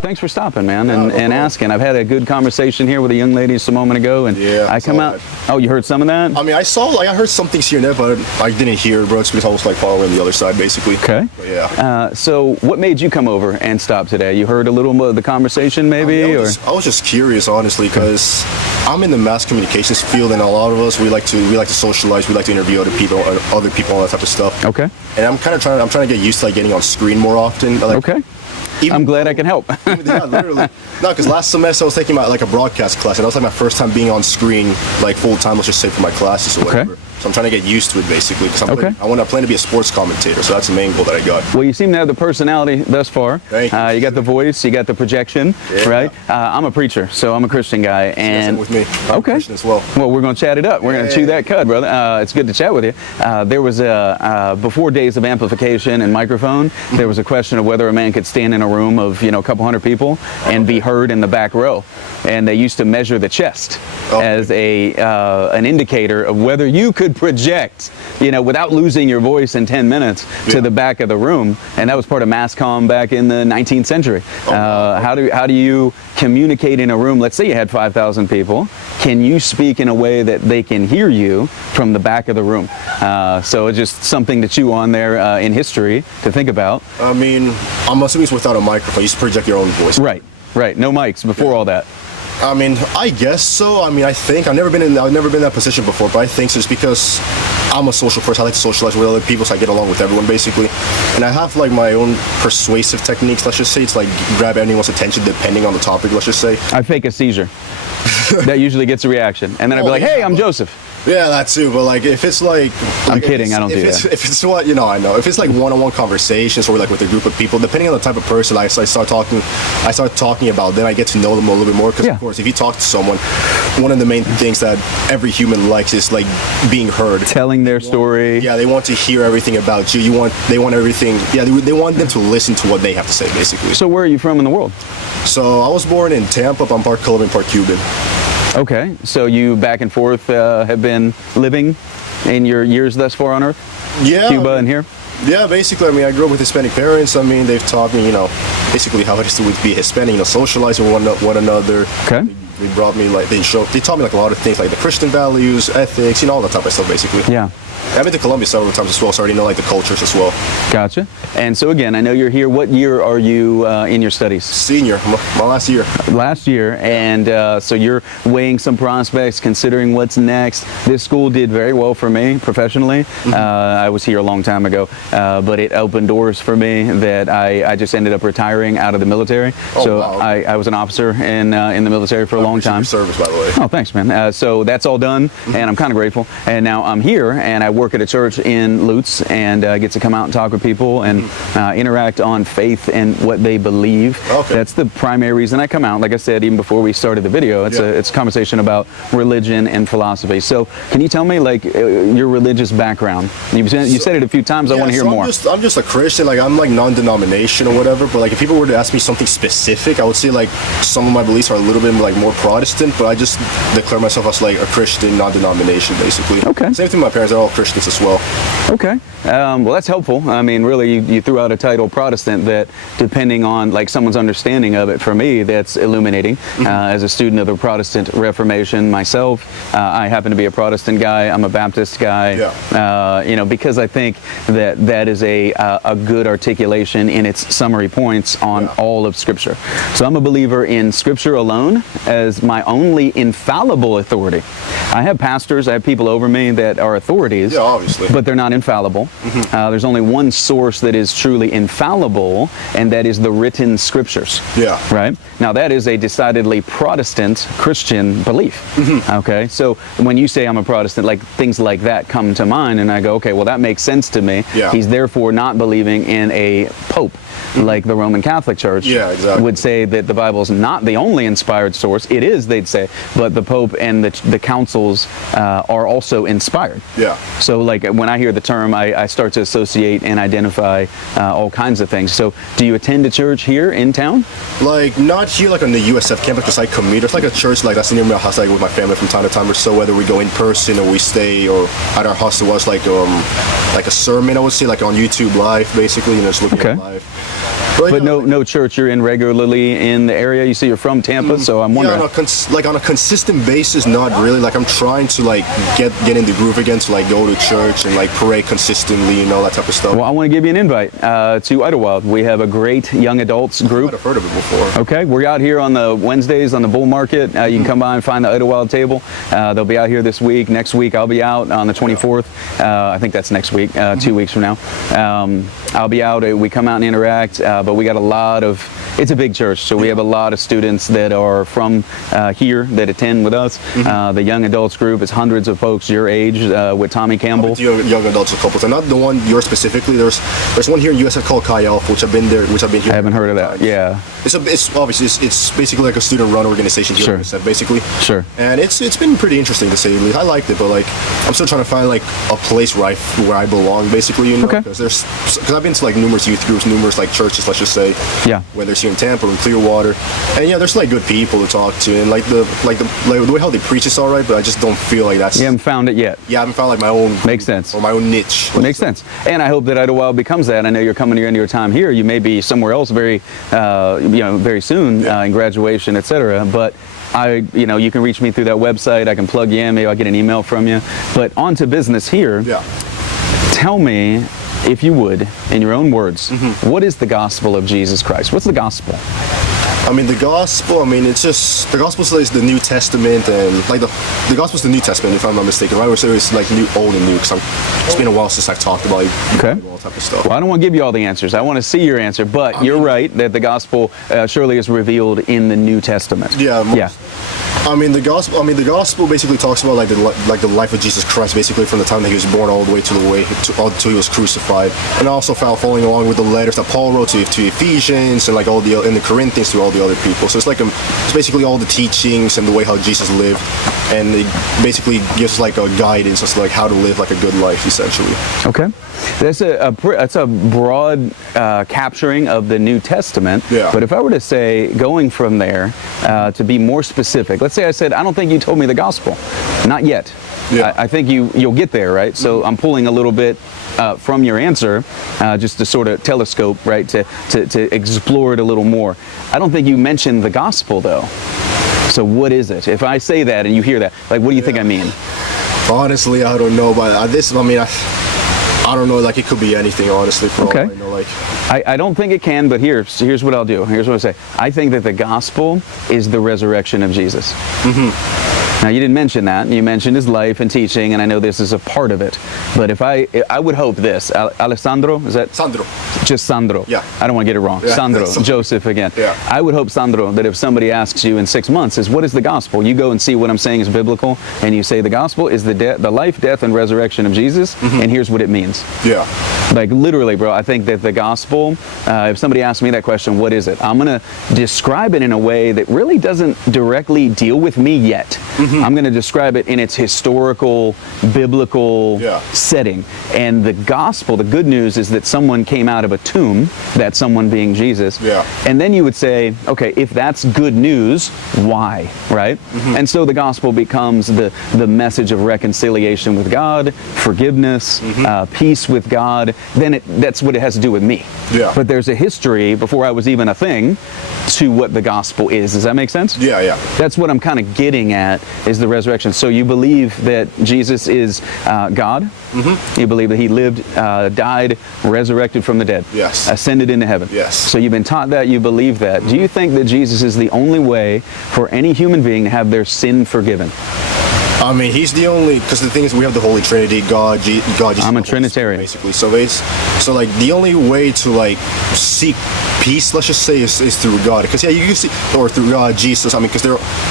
Thanks for stopping, man, and asking. I've had a good conversation here with a young lady just a moment ago, and I come out. Oh, you heard some of that? I mean, I heard some things here and there, but I didn't hear, bro. It's because I was like following the other side, basically. Okay. But yeah. So, what made you come over and stop today? You heard a little of the conversation, maybe, I was just curious, honestly, because I'm in the mass communications field, and a lot of us we like to socialize, we like to interview other people, all that type of stuff. Okay. And I'm trying to get used to like getting on screen more often. Like, okay. I'm glad I can help. Yeah, literally. No, because last semester I was taking a broadcast class, and that was like my first time being on screen, like full time. Let's just say for my classes or whatever. So I'm trying to get used to it, basically, because I plan to be a sports commentator. So that's the main goal that I got. Well, you seem to have the personality thus far. Thank you. You got the voice, you got the projection, right? I'm a preacher, so I'm a Christian guy, and with me. I'm Christian as well. Well, we're gonna chat it up. We're gonna chew that cud, brother. It's good to chat with you. There was before days of amplification and microphone, there was a question of whether a man could stand in a room of a couple hundred people and be heard in the back row, and they used to measure the chest as an indicator of whether you could project, without losing your voice in 10 minutes to the back of the room, and that was part of mass comm back in the 19th century. How do you communicate in a room? Let's say you had 5,000 people. Can you speak in a way that they can hear you from the back of the room? So it's just something to chew on there in history to think about. I mean, I'm assuming it's without a microphone. You just project your own voice. Right. No mics before all that. I mean, I guess so. I mean, I think I've never been in that position before, but I think it's because I'm a social person. I like to socialize with other people, so I get along with everyone, basically. And I have like my own persuasive techniques. Let's just say it's like grab anyone's attention depending on the topic. Let's just say I fake a seizure. That usually gets a reaction, and then I'd be like, "Hey, I'm Joseph." Yeah, that too. But like, if it's like, I'm kidding. I don't do that. If it's what I know. If it's like one-on-one conversations or like with a group of people, depending on the type of person I start talking about, then I get to know them a little bit more. Because of course, if you talk to someone, one of the main things that every human likes is like being heard, telling their story. Yeah, they want to hear everything about you. They want everything. Yeah, they want them to listen to what they have to say, basically. So where are you from in the world? So I was born in Tampa, but I'm part Colombian, part Cuban. Okay, so you back and forth have been living in your years thus far on Earth? Yeah. Cuba and here? Yeah, basically, I mean, I grew up with Hispanic parents. I mean, they've taught me, basically how it is to be Hispanic, socializing with one another. Okay. They brought me, they taught me, like, a lot of things, like the Christian values, ethics, all that type of stuff, basically. Yeah. I've been to Colombia several times as well, so I already know, like, the cultures as well. Gotcha. And so, again, I know you're here. What year are you in your studies? Senior, my last year. Last year, and so you're weighing some prospects, considering what's next. This school did very well for me professionally. I was here a long time ago, but it opened doors for me that I just ended up retiring out of the military. I was an officer in the military for a long time. Your service, by the way. Oh, thanks, man. So that's all done, and I'm kind of grateful. And now I'm here, and I work at a church in Lutz, and get to come out and talk with people and interact on faith and what they believe. Okay. That's the primary reason I come out. Like I said, even before we started the video, it's a conversation about religion and philosophy. So can you tell me, like, your religious background? You said it a few times. I want to hear more. I'm just a Christian. Like, I'm like non-denomination or whatever. But like, if people were to ask me something specific, I would say like some of my beliefs are a little bit like more Protestant. But I just declare myself as like a Christian non-denomination, basically. Okay. Same thing with my parents. They're all Christians as well. Okay. Well, that's helpful. I mean, really, you threw out a title, Protestant, that depending on like someone's understanding of it, for me, that's illuminating. As a student of the Protestant Reformation myself, I happen to be a Protestant guy. I'm a Baptist guy. Yeah. Because I think that is a good articulation in its summary points on all of Scripture. So I'm a believer in Scripture alone as my only infallible authority. I have pastors, I have people over me that are authorities, obviously, but they're not infallible. There's only one source that is truly infallible, and that is the written Scriptures. Yeah. Right? Now, that is a decidedly Protestant Christian belief. Okay? So when you say I'm a Protestant, like things like that come to mind, and I go, okay, well, that makes sense to me. Yeah. He's therefore not believing in a pope. Like the Roman Catholic Church would say that the Bible is not the only inspired source. It is, they'd say, but the Pope and the councils are also inspired. Yeah. So like when I hear the term, I start to associate and identify all kinds of things. So do you attend a church here in town? Like not here, like on the USF campus, because I commute. It's like a church like that's near my house, like with my family from time to time or so. Whether we go in person or we stay or at our house, it was like a sermon, I would say, like on YouTube Live, basically, just looking at live. But no church you're in regularly in the area. You say you're from Tampa, so I'm wondering. Yeah, on a consistent basis, not really. Like I'm trying to like get in the groove again, to like go to church and like pray consistently, you know, that type of stuff. Well, I want to give you an invite to Idlewild. We have a great young adults group. I've heard of it before. Okay, we're out here on the Wednesdays on the bull market. You can come by and find the Idlewild table. They'll be out here this week. Next week I'll be out on the 24th. I think that's next week, 2 weeks from now. I'll be out. We come out and interact, but we got a lot of, it's a big church, so we have a lot of students that are from here that attend with us. The young adults group is hundreds of folks your age with Tommy Campbell. Young adults couples, and not the one you're specifically. There's one here in USF called Chi Alpha, which I've been here. I haven't heard of that. Yeah. It's obviously it's basically like a student-run organization here in USF, basically. Sure. And it's been pretty interesting to say the least. I liked it, but like I'm still trying to find like a place where I belong, basically, you know. Okay. Because I've been to like numerous youth groups, numerous like churches, let's just say. Yeah. Whether it's here in Tampa or in Clearwater, and yeah, there's like good people to talk to, and like the way how they preach is all right, but I just don't feel like that's. You haven't found it yet. Yeah, I haven't found like my own. Makes sense. Or my own niche. Makes sense. And I hope that Idlewild becomes that. I know you're coming to the end of your time here. You may be somewhere else very soon in graduation, etc. But you can reach me through that website. I can plug you in. Maybe I'll get an email from you. But on to business here. Yeah. Tell me, if you would, in your own words, what is the gospel of Jesus Christ? What's the gospel? I mean, the gospel, it's just, the gospel says the New Testament, and like the gospel's the New Testament, if I'm not mistaken. I would say it's like old and new, because it's been a while since I've talked about all type of stuff. Well, I don't want to give you all the answers. I want to see your answer, but you're right that the gospel surely is revealed in the New Testament. Yeah. The gospel basically talks about like the life of Jesus Christ, basically from the time that he was born all the way until he was crucified, and also following along with the letters that Paul wrote to Ephesians and like in the Corinthians to all the other people. So it's basically all the teachings and the way how Jesus lived, and it basically gives like a guidance as to like how to live like a good life, essentially. Okay, that's a broad capturing of the New Testament. Yeah. But if I were to say, going from there to be more specific, let's say I said, I don't think you told me the gospel. Not yet. Yeah. I think you'll get there, right? So I'm pulling a little bit from your answer, just to sort of telescope, right, to explore it a little more. I don't think you mentioned the gospel, though. So what is it? If I say that and you hear that, like, what do you think I mean? Honestly, I don't know, but I don't know, like it could be anything, honestly, for all I know. Like, I don't think it can, but here's what I'll do. Here's what I say. I think that the gospel is the resurrection of Jesus. Now, you didn't mention that. You mentioned his life and teaching, and I know this is a part of it. But if I would hope this. Alessandro, is that? Sandro. Just Sandro. Yeah. I don't want to get it wrong. Yeah. Sandro, Joseph again. Yeah. I would hope, Sandro, that if somebody asks you in 6 months, what is the gospel? You go and see what I'm saying is biblical, and you say the gospel is the life, death, and resurrection of Jesus, and here's what it means. Yeah. Like literally, bro, I think that the gospel, if somebody asks me that question, what is it? I'm going to describe it in a way that really doesn't directly deal with me yet. I'm going to describe it in its historical, biblical setting. And the gospel, the good news is that someone came out of a tomb, that someone being Jesus. Yeah. And then you would say, okay, if that's good news, why, right? And so the gospel becomes the message of reconciliation with God, forgiveness, peace with God. Then that's what it has to do with me. Yeah. But there's a history before I was even a thing to what the gospel is. Does that make sense? Yeah, yeah. That's what I'm kind of getting at, is the resurrection. So you believe that Jesus is God. You believe that he lived, died, resurrected from the dead. Yes. Ascended into heaven. Yes. So you've been taught that, you believe that. Do you think that Jesus is the only way for any human being to have their sin forgiven? He's the only, because the thing is, we have the Holy Trinity, God, Jesus. I'm a Trinitarian. Basically. So like the only way to like seek peace, let's just say, is through God. Because you can see, or through God, Jesus. Because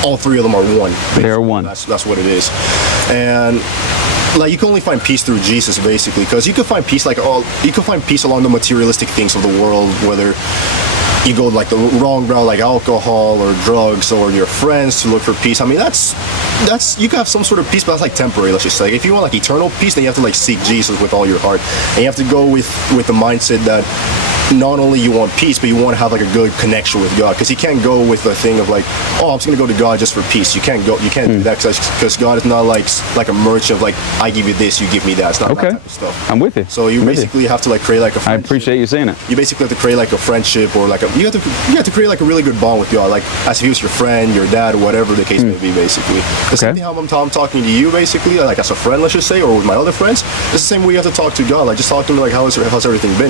all three of them are one. Basically. They're one. That's what it is. And like you can only find peace through Jesus, basically, because you can find peace along the materialistic things of the world, whether you go like the wrong route, like alcohol or drugs or your friends, to look for peace. That's you can have some sort of peace, but that's like temporary. Let's just say, if you want like eternal peace, then you have to like seek Jesus with all your heart, and you have to go with the mindset that not only you want peace, but you want to have like a good connection with God, because you can't go with the thing of like, oh, I'm just gonna go to God just for peace. You can't do that, because God is not like a merchant of like, I give you this, you give me that. It's not that type of stuff. I'm with you. So you basically have to like create like a friendship. I appreciate you saying it. You basically have to create like a friendship, or like you have to create like a really good bond with God, like as if he was your friend, your dad, or whatever the case may be, basically. The same thing how I'm talking to you, basically, like as a friend, let's just say, or with my other friends. It's the same way you have to talk to God. Like just talk to him like, how's everything been,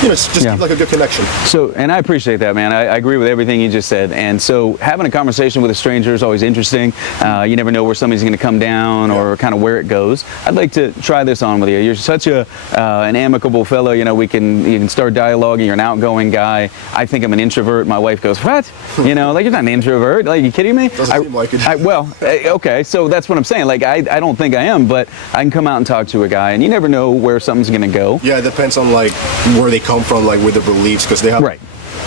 just keep like a good connection. So, and I appreciate that, man. I agree with everything you just said. And so having a conversation with a stranger is always interesting. You never know where somebody's going to come down or kind of where it goes. I'd like to try this on with you. You're such an amicable fellow. You can start dialoguing. You're an outgoing guy. I think I'm an introvert. My wife goes, what? Like, you're not an introvert. Like, you kidding me? Doesn't seem like it. Okay. So that's what I'm saying. Like, I don't think I am, but I can come out and talk to a guy, and you never know where something's going to go. Yeah, it depends on like where they come from, like with their beliefs, because they have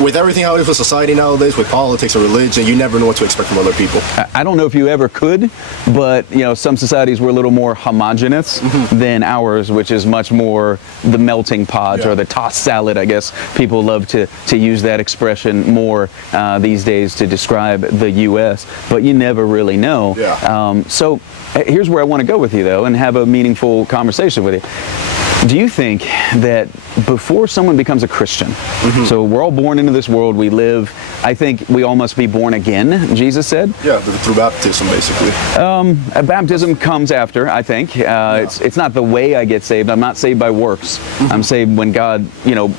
with everything how it is with society nowadays, with politics or religion, you never know what to expect from other people. I don't know if you ever could, but some societies were a little more homogenous than ours, which is much more the melting pot or the tossed salad. I guess people love to use that expression more these days to describe the U.S., but you never really know. So here's where I want to go with you, though, and have a meaningful conversation with you. Do you think that before someone becomes a Christian, so we're all born into this world, we live, I think we all must be born again, Jesus said? Yeah, through baptism, basically. Baptism comes after, I think. It's not the way I get saved. I'm not saved by works. I'm saved when God,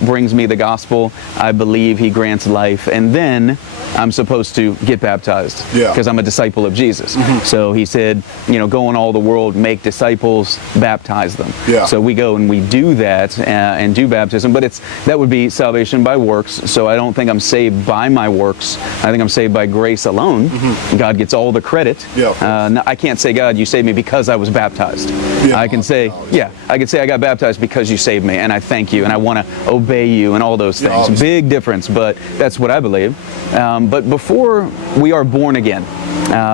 brings me the gospel. I believe he grants life. And then I'm supposed to get baptized because I'm a disciple of Jesus. So he said, go in all the world, make disciples, baptize them. So we go and we do that and do baptism, but that would be salvation by works. So I don't think I'm saved by my works. I think I'm saved by grace alone. God gets all the credit. I can't say, God, you saved me because I was baptized. I can say, I got baptized because you saved me, and I thank you, and I want to obey you, and all those things. Big difference, but that's what I believe. But before we are born again,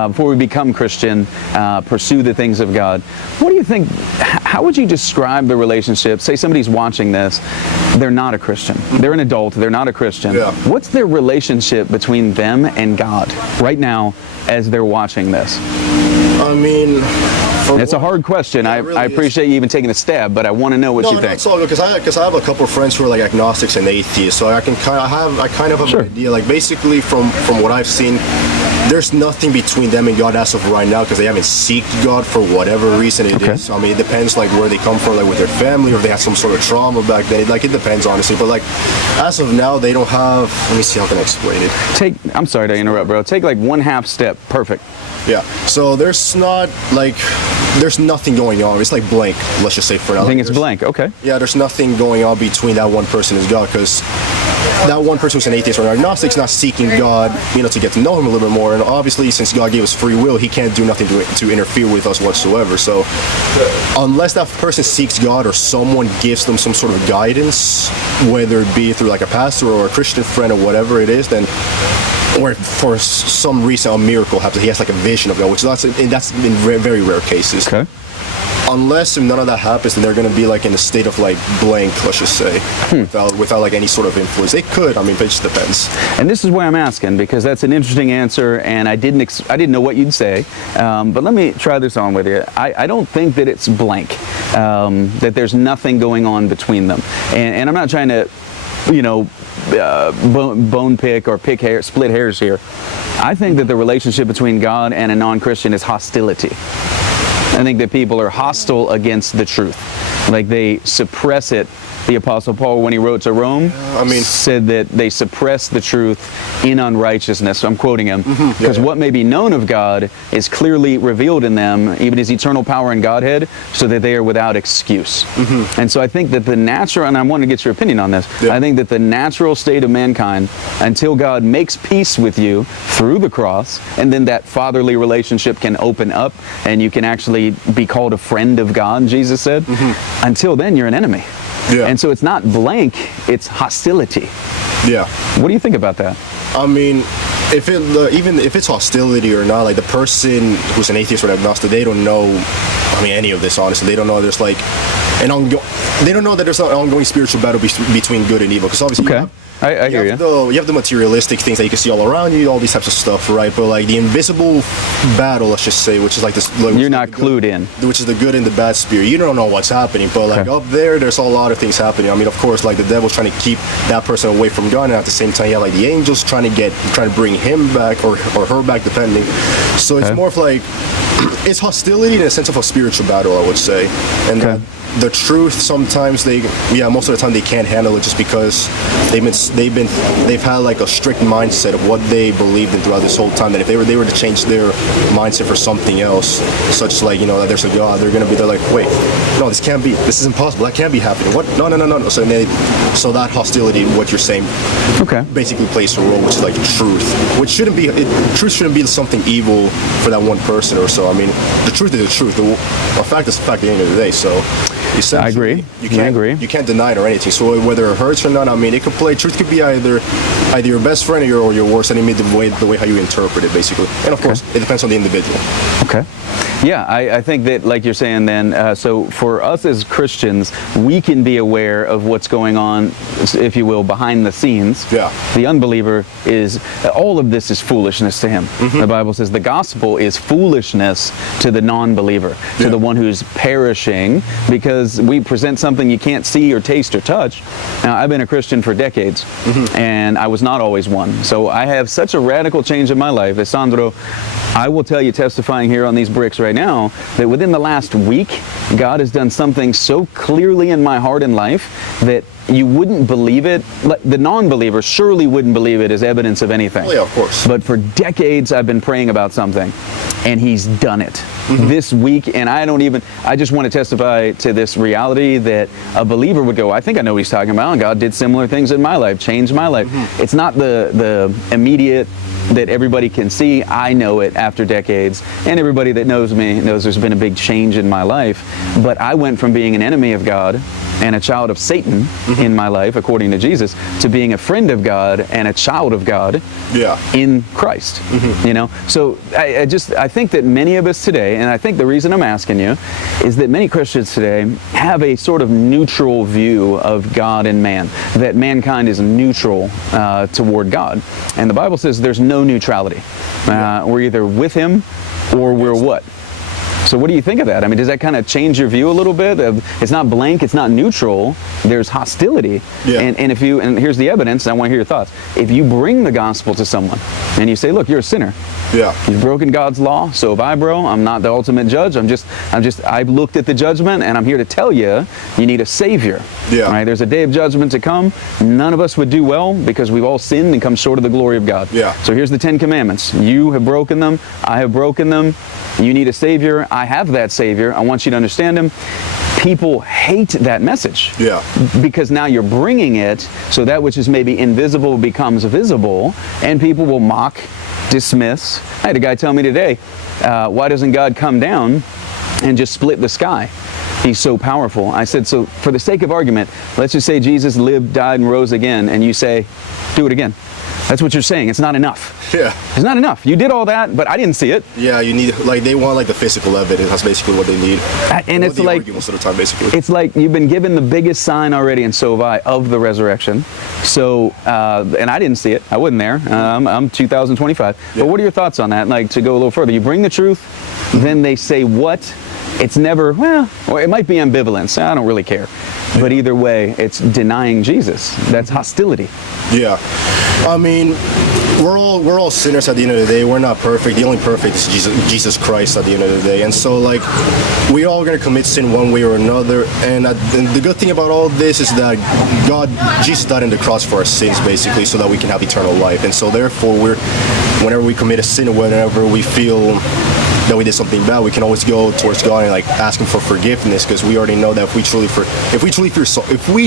before we become Christian, pursue the things of God, what do you think, how would you describe the relationship? Say somebody's watching this, they're not a Christian. They're an adult, they're not a Christian. What's their relationship between them and God right now as they're watching this? I mean, it's a hard question. I appreciate you even taking a stab, but I want to know what you think. No, it's all good, because I have a couple of friends who are like agnostics and atheists, so I kind of have an idea. Like basically, from what I've seen, there's nothing between them and God as of right now, because they haven't sought God for whatever reason it is. I mean, it depends like where they come from, like with their family, or if they had some sort of trauma back then. Like it depends, honestly. But like as of now, they don't have. Let me see how can I explain it. I'm sorry to interrupt, bro. Take like one half step. Perfect. Yeah. So there's nothing going on. It's like blank. Let's just say for now. I think it's blank. Okay. Yeah. There's nothing going on between that one person and God, because that one person who's an atheist or an agnostic is not seeking God, to get to know him a little bit more. And obviously, since God gave us free will, he can't do nothing to interfere with us whatsoever. So unless that person seeks God, or someone gives them some sort of guidance, whether it be through like a pastor or a Christian friend or whatever it is, then, or for some reason a miracle happens, he has like a vision of God, which that's in very rare cases. Okay. Unless none of that happens, then they're going to be like in a state of like blank, let's just say, without like any sort of influence. They could, but it just depends. And this is why I'm asking, because that's an interesting answer, and I didn't know what you'd say. But let me try this on with you. I don't think that it's blank, that there's nothing going on between them. And I'm not trying to, bone pick or split hairs here. I think that the relationship between God and a non-Christian is hostility. I think that people are hostile against the truth. Like they suppress it. The Apostle Paul, when he wrote to Rome, said that they suppress the truth in unrighteousness. I'm quoting him. Because what may be known of God is clearly revealed in them, even his eternal power and Godhead, so that they are without excuse. And so I think that the natural, and I want to get your opinion on this, I think that the natural state of mankind, until God makes peace with you through the cross, and then that fatherly relationship can open up, and you can actually be called a friend of God, Jesus said, until then you're an enemy. And so it's not blank, it's hostility. What do you think about that? I mean, even if it's hostility or not, like the person who's an atheist or agnostic, they don't know, any of this, honestly. They don't know there's like they don't know that there's an ongoing spiritual battle between good and evil. Because obviously, Okay. I hear you. You have the materialistic things that you can see all around you, all these types of stuff, right? But like the invisible battle, let's just say, which is like this. Like, You're not clued in. Which is the good and the bad spirit. You don't know what's happening, but like Okay. up there, there's a lot of things happening. I mean, of course, like the devil's trying to keep that person away from God, and at the same time, you have like the angels trying to bring him back or her back, depending. So it's Okay. more of like it's hostility in a sense of a spiritual battle, I would say, and. Okay. The truth sometimes most of the time they can't handle it just because they've had like a strict mindset of what they believed in throughout this whole time, that if they were to change their mindset for something else, such like that there's a God, they're gonna be there like, wait, no, this can't be, this is impossible, that can't be happening, what, no. So that hostility, what you're saying, Okay. basically plays a role, which is like truth, which truth shouldn't be something evil for that one person or so. I mean, the truth is the truth. A fact is a fact at the end of the day. So I agree. I agree. You can't deny it or anything. So whether it hurts or not, I mean, truth could be either your best friend or your worst enemy, the way how you interpret it, basically. And of course, it depends on the individual. Okay. Yeah, I think that, like you're saying then, so for us as Christians, we can be aware of what's going on, if you will, behind the scenes. Yeah. The unbeliever all of this is foolishness to him. The Bible says the gospel is foolishness to the non-believer, to the one who's perishing, because we present something you can't see or taste or touch. Now, I've been a Christian for decades, and I was not always one. So I have such a radical change in my life that, Sandro, I will tell you, testifying here on these bricks right now, that within the last week, God has done something so clearly in my heart and life that you wouldn't believe it. The non-believer surely wouldn't believe it as evidence of anything. Oh, yeah, of course. But for decades, I've been praying about something, and He's done it this week. And I just want to testify to this reality that a believer would go, I think I know what He's talking about, and God did similar things in my life, changed my life. It's not the immediate that everybody can see. I know it after decades, and everybody that knows me knows there's been a big change in my life. But I went from being an enemy of God and a child of Satan in my life, according to Jesus, to being a friend of God and a child of God in Christ. So I think that many of us today, and I think the reason I'm asking you is that many Christians today have a sort of neutral view of God and man, that mankind is neutral toward God. And the Bible says there's no neutrality. We're either with Him or we're what? So what do you think of that? I mean, does that kind of change your view a little bit? It's not blank, it's not neutral, there's hostility. Yeah. And here's the evidence, I want to hear your thoughts. If you bring the gospel to someone and you say, look, you're a sinner. Yeah. You've broken God's law, so have I, bro. I'm not the ultimate judge. I've looked at the judgment, and I'm here to tell you, you need a savior. Yeah. Right? There's a day of judgment to come. None of us would do well because we've all sinned and come short of the glory of God. Yeah. So here's the 10 Commandments. You have broken them. I have broken them. You need a savior. I have that savior. I want you to understand him. People hate that message. Yeah. Because now you're bringing it, so that which is maybe invisible becomes visible, and people will mock, dismiss. I had a guy tell me today, why doesn't God come down and just split the sky? He's so powerful. I said, so for the sake of argument, let's just say Jesus lived, died, and rose again, and you say, do it again. That's what you're saying. It's not enough. Yeah. It's not enough. You did all that, but I didn't see it. Yeah, you need, they want the physical evidence. That's basically what they need. And it's like, most of the time, basically. It's like you've been given the biggest sign already, and so have I, of the resurrection. So, and I didn't see it. I wasn't there. I'm 2025. Yeah. But what are your thoughts on that? Like, to go a little further, you bring the truth, then they say what? It's never, or it might be ambivalence. I don't really care. But either way, it's denying Jesus. That's hostility. Yeah. I mean, we're all sinners at the end of the day. We're not perfect. The only perfect is Jesus Christ at the end of the day. And so, we're all going to commit sin one way or another. And the good thing about all this is that Jesus died on the cross for our sins, basically, so that we can have eternal life. And so, therefore, whenever we commit a sin or whenever we feel that we did something bad, we can always go towards God and ask Him for forgiveness, because we already know that if we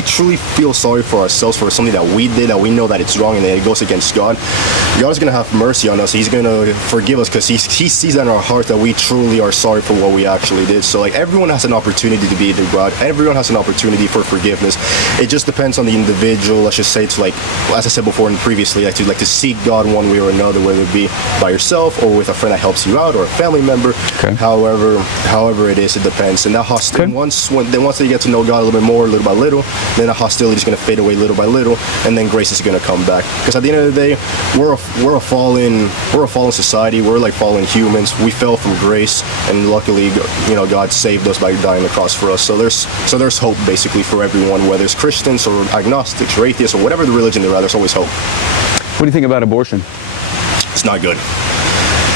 truly feel sorry for ourselves for something that we did, that we know that it's wrong and that it goes against God, God's gonna have mercy on us. He's gonna forgive us because He sees that in our heart that we truly are sorry for what we actually did. So everyone has an opportunity to be to God. Everyone has an opportunity for forgiveness. It just depends on the individual. Let's just say to as I said before and previously, to seek God one way or another, whether it be by yourself or with a friend that helps you out or a family member. member. Okay. However it is, it depends. And that hostility, once they get to know God a little bit more, little by little, then the hostility is going to fade away little by little, and then grace is going to come back. Because at the end of the day, we're a fallen society. We're like fallen humans. We fell from grace, and luckily, God saved us by dying on the cross for us. So there's hope basically for everyone, whether it's Christians or agnostics or atheists or whatever the religion they're at. There's always hope. What do you think about abortion? It's not good.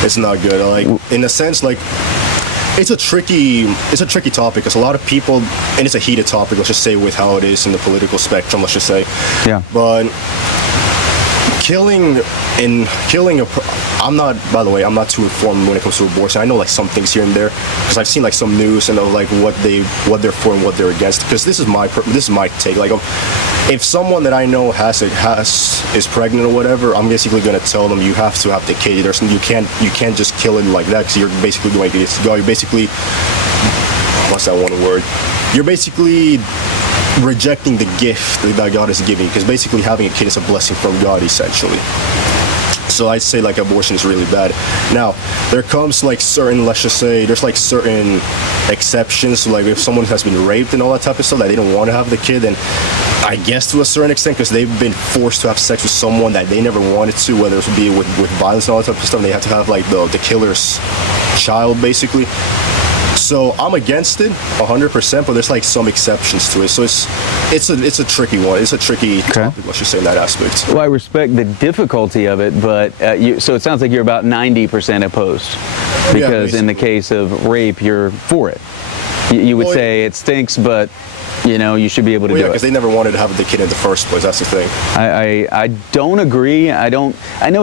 It's not good. Like, in a sense, like, it's a tricky topic because a lot of people, and it's a heated topic, let's just say, with how it is in the political spectrum, let's just say. Yeah. But I'm not too informed when it comes to abortion. I know like some things here and there because I've seen like some news and like what they're for and what they're against. Because this is my take. Like, if someone that I know is pregnant or whatever, I'm basically gonna tell them you have to have the kid. You can't just kill it like that because you're basically going to you're basically, what's that one word? You're basically rejecting the gift that God is giving, because basically having a kid is a blessing from God essentially. So I'd say like abortion is really bad. Now there comes like certain, let's just say there's like certain exceptions. So like if someone has been raped and all that type of stuff, that they don't want to have the kid, and I guess to a certain extent because they've been forced to have sex with someone that they never wanted to, whether it be with violence and all that type of stuff, they have to have like the killer's child basically. So I'm against it 100%, but there's like some exceptions to it. So it's a tricky one. It's a tricky topic, let's just say, in that aspect. Well, I respect the difficulty of it, but so it sounds like you're about 90% opposed, because in the case of rape, you're for it. You would say it stinks, but you should be able to do it. Because they never wanted to have the kid in the first place. That's the thing. I don't agree. I know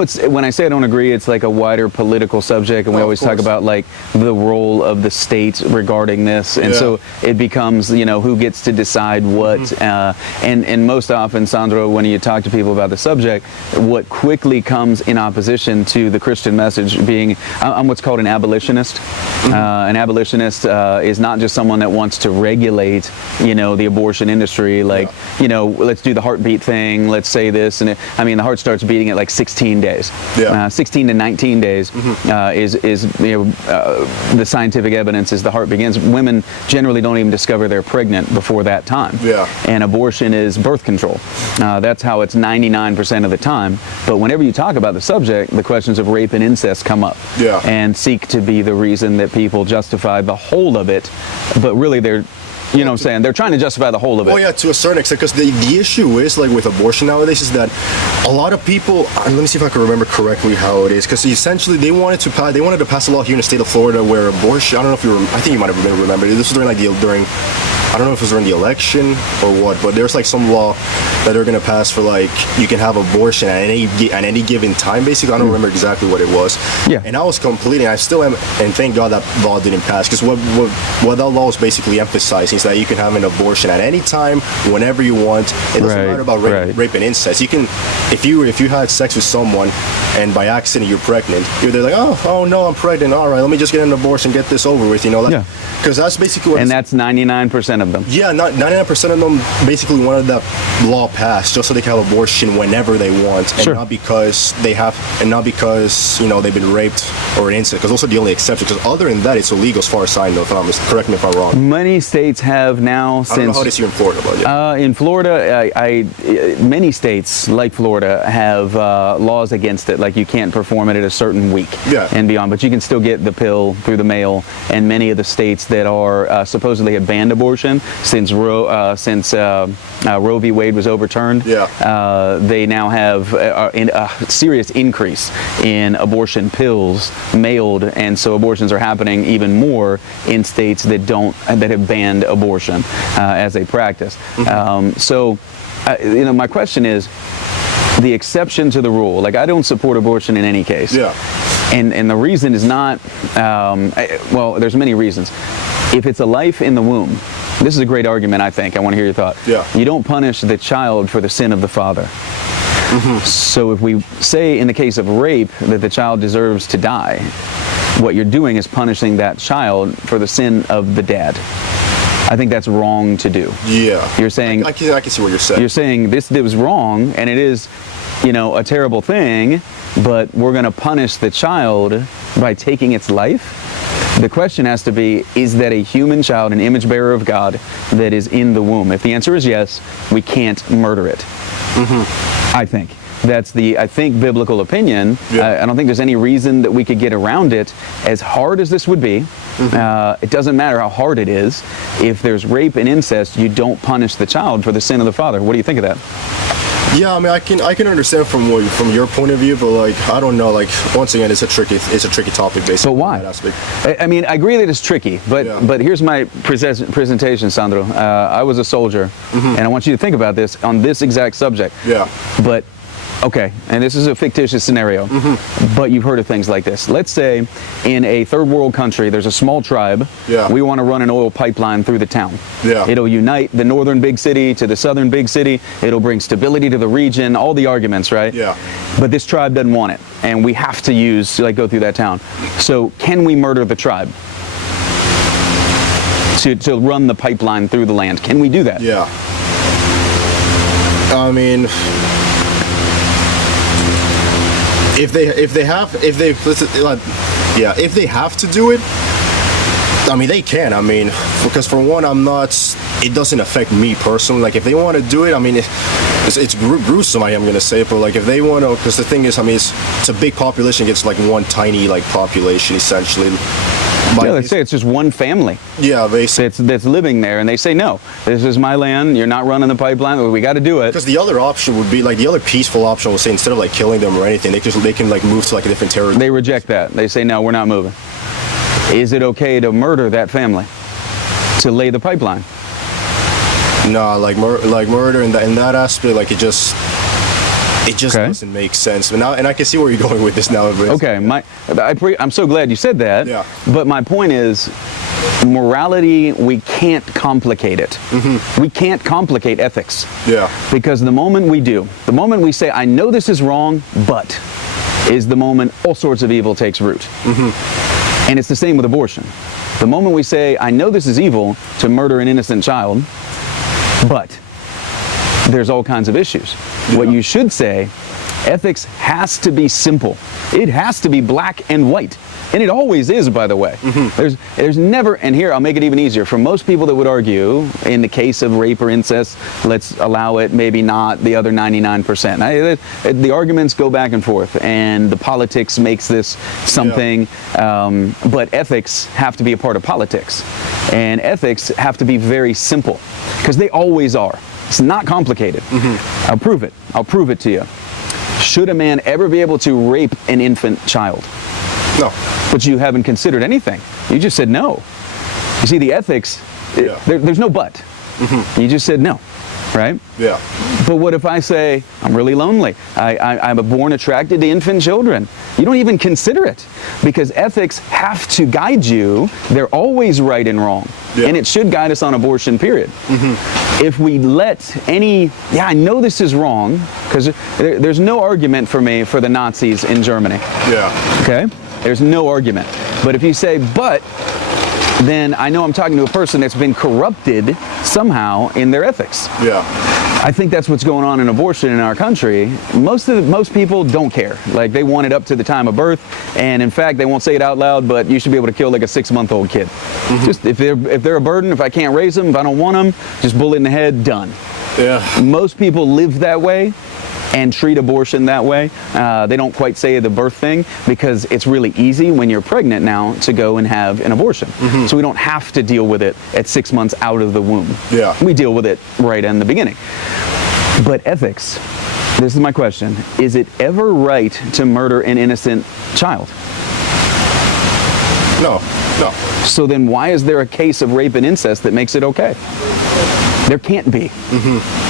it's, when I say I don't agree, it's like a wider political subject, and we always talk about like the role of the state regarding this, and so it becomes who gets to decide what. And most often, Sandro, when you talk to people about the subject, what quickly comes in opposition to the Christian message being, I'm what's called an abolitionist. An abolitionist is not just someone that wants to regulate the abortion industry, like let's do the heartbeat thing, let's say this, and the heart starts beating at like 16 days. 16 to 19 days is the scientific evidence is the heart begins. Women generally don't even discover they're pregnant before that time. And abortion is birth control. That's how it's 99% of the time. But whenever you talk about the subject, the questions of rape and incest come up and seek to be the reason that people justify the whole of it, but really they're what I'm saying? They're trying to justify the whole of it. Oh yeah, to a certain extent, because the issue is like with abortion nowadays is that a lot of people. Let me see if I can remember correctly how it is. Because essentially they wanted to pass a law here in the state of Florida where abortion. I don't know if I think you might have remembered. This was during I don't know if it was during the election or what, but there's like some law that they're gonna pass for like you can have abortion at any given time. Basically, I don't remember exactly what it was. And I was completing. I still am, and thank God that law didn't pass, because what that law is basically emphasizing is that you can have an abortion at any time, whenever you want. It doesn't matter about rape and incest. You can, if you had sex with someone and by accident you're pregnant, you're there like, oh no, I'm pregnant. All right, let me just get an abortion, get this over with. Because that's basically what. And that's 99% of them. Yeah, not 99% of them basically wanted that law passed just so they can have abortion whenever they want, and not because they've been raped or an incest. Because also the only exception. Because other than that, it's illegal as far as I know. Correct me if I'm wrong. Many states have now since. I don't know how it is here in Florida, but in Florida, many states like Florida have laws against it. Like you can't perform it at a certain week and beyond, but you can still get the pill through the mail. And many of the states that are supposedly have banned abortion since Roe v. Wade was overturned, they now have a serious increase in abortion pills mailed, and so abortions are happening even more in states that have banned abortion as a practice. So my question is, the exception to the rule. Like, I don't support abortion in any case. And the reason is not, there's many reasons. If it's a life in the womb, this is a great argument, I think. I want to hear your thought. You don't punish the child for the sin of the father. So if we say in the case of rape that the child deserves to die, what you're doing is punishing that child for the sin of the dad. I think that's wrong to do. You're saying, I can see what you're saying. You're saying this was wrong, and it is, a terrible thing, but we're going to punish the child by taking its life. The question has to be, is that a human child, an image bearer of God that is in the womb? If the answer is yes, we can't murder it. I think. That's the, I think, biblical opinion. Yeah. I don't think there's any reason that we could get around it. As hard as this would be, it doesn't matter how hard it is. If there's rape and incest, you don't punish the child for the sin of the father. What do you think of that? Yeah, I mean, I can understand from your point of view, but like, I don't know. Like, once again, it's a tricky topic, basically. But why? In that aspect. I mean, I agree that it's tricky, but Yeah. but here's my presentation, Sandro. I was a soldier, and I want you to think about this on this exact subject. Yeah. But okay, and this is a fictitious scenario, but you've heard of things like this. Let's say in a third world country, there's a small tribe. Yeah. We want to run an oil pipeline through the town. Yeah. It'll unite the northern big city to the southern big city. It'll bring stability to the region, all the arguments, right? Yeah. But this tribe doesn't want it, and we have to go through that town. So can we murder the tribe to run the pipeline through the land? Can we do that? Yeah. I mean, if they have to do it, I mean, they can. I mean, because for one, it doesn't affect me personally. Like, if they want to do it, I mean, it's gruesome, I am going to say, but like, if they want to, because the thing is, I mean, it's a big population against like one tiny like population, essentially. Yeah, let's say it's just one family. Yeah, basically. That's living there, and they say, no, this is my land, you're not running the pipeline, we got to do it. Because the other option would be, like, the other peaceful option would say, instead of like killing them or anything, they can like move to like a different territory. They reject that. They say, no, we're not moving. Is it okay to murder that family to lay the pipeline? No, like murder in that aspect, like it just Okay. doesn't make sense. But now, and I can see where you're going with this now. Okay, I'm so glad you said that. Yeah. But my point is, morality, we can't complicate it. We can't complicate ethics. Yeah. Because the moment we do, the moment we say, I know this is wrong, but, is the moment all sorts of evil takes root. And it's the same with abortion. The moment we say, I know this is evil to murder an innocent child, but there's all kinds of issues. Yeah. What you should say, ethics has to be simple. It has to be black and white. And it always is, by the way. There's never, and here I'll make it even easier. For most people that would argue, in the case of rape or incest, let's allow it, maybe not the other 99%. The arguments go back and forth, and the politics makes this something, but ethics have to be a part of politics. And ethics have to be very simple, because they always are. It's not complicated. I'll prove it. I'll prove it to you. Should a man ever be able to rape an infant child? No. But you haven't considered anything. You just said no. You see, the ethics, Yeah. there's no but. You just said no, right? Yeah. But what if I say, I'm really lonely. I'm born attracted to infant children. You don't even consider it, because ethics have to guide you. They're always right and wrong. Yeah. And it should guide us on abortion, period. If we let I know this is wrong, because there's no argument for me for the Nazis in Germany. Yeah. Okay? There's no argument. But if you say, but, then I know I'm talking to a person that's been corrupted somehow in their ethics. Yeah. I think that's what's going on in abortion in our country. Most people don't care. Like, they want it up to the time of birth, and in fact, they won't say it out loud, but you should be able to kill like a 6-month-old kid. Just if they're a burden, if I can't raise them, if I don't want them, just bullet in the head, done. Yeah. Most people live that way and treat abortion that way. They don't quite say the birth thing, because it's really easy when you're pregnant now to go and have an abortion. So we don't have to deal with it at 6 months out of the womb. Yeah. We deal with it right in the beginning. But ethics, this is my question. Is it ever right to murder an innocent child? No. No. So then why is there a case of rape and incest that makes it okay? There can't be.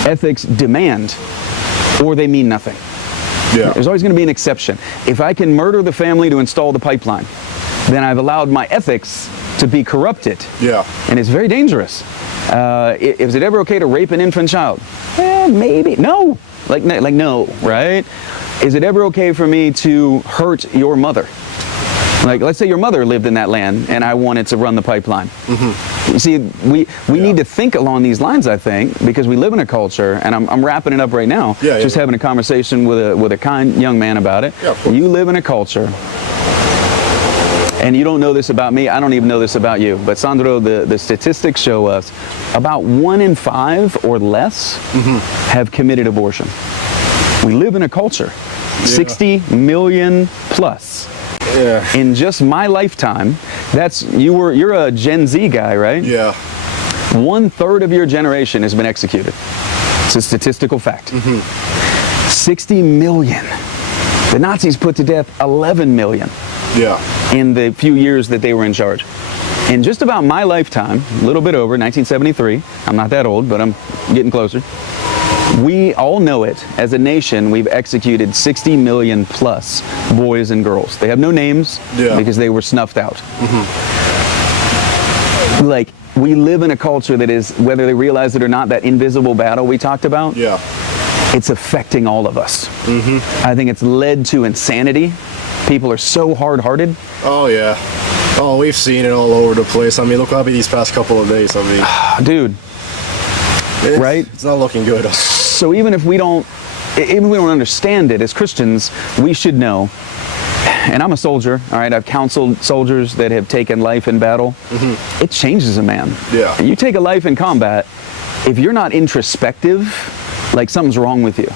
Ethics demand, or they mean nothing. Yeah. There's always going to be an exception. If I can murder the family to install the pipeline, then I've allowed my ethics to be corrupted. Yeah. And it's very dangerous. Is it ever okay to rape an infant child? Maybe. No. Like no, right? Is it ever okay for me to hurt your mother? Like, let's say your mother lived in that land and I wanted to run the pipeline. You see, we need to think along these lines, I think, because we live in a culture, and I'm wrapping it up right now, just having a conversation with a kind young man about it. Yeah, of course. You live in a culture, And you don't know this about me, I don't even know this about you. But Sandro, the statistics show us about 1 in 5 or less have committed abortion. We live in a culture, 60 million plus. Yeah. In just my lifetime, you're a Gen Z guy, right? Yeah. 1/3 of your generation has been executed. It's a statistical fact. 60 million. The Nazis put to death 11 million in the few years that they were in charge. In just about my lifetime, a little bit over, 1973, I'm not that old, but I'm getting closer. We all know it. As a nation, we've executed 60 million plus boys and girls. They have no names because they were snuffed out. Like, we live in a culture that is, whether they realize it or not, that invisible battle we talked about, it's affecting all of us. I think it's led to insanity. People are so hard-hearted. Oh, yeah. Oh, we've seen it all over the place. I mean, look what happened these past couple of days. I mean, dude, right? It's not looking good. So even if we don't understand it as Christians, we should know. And I'm a soldier, all right? I've counseled soldiers that have taken life in battle. It changes a man. Yeah. You take a life in combat, if you're not introspective, like something's wrong with you.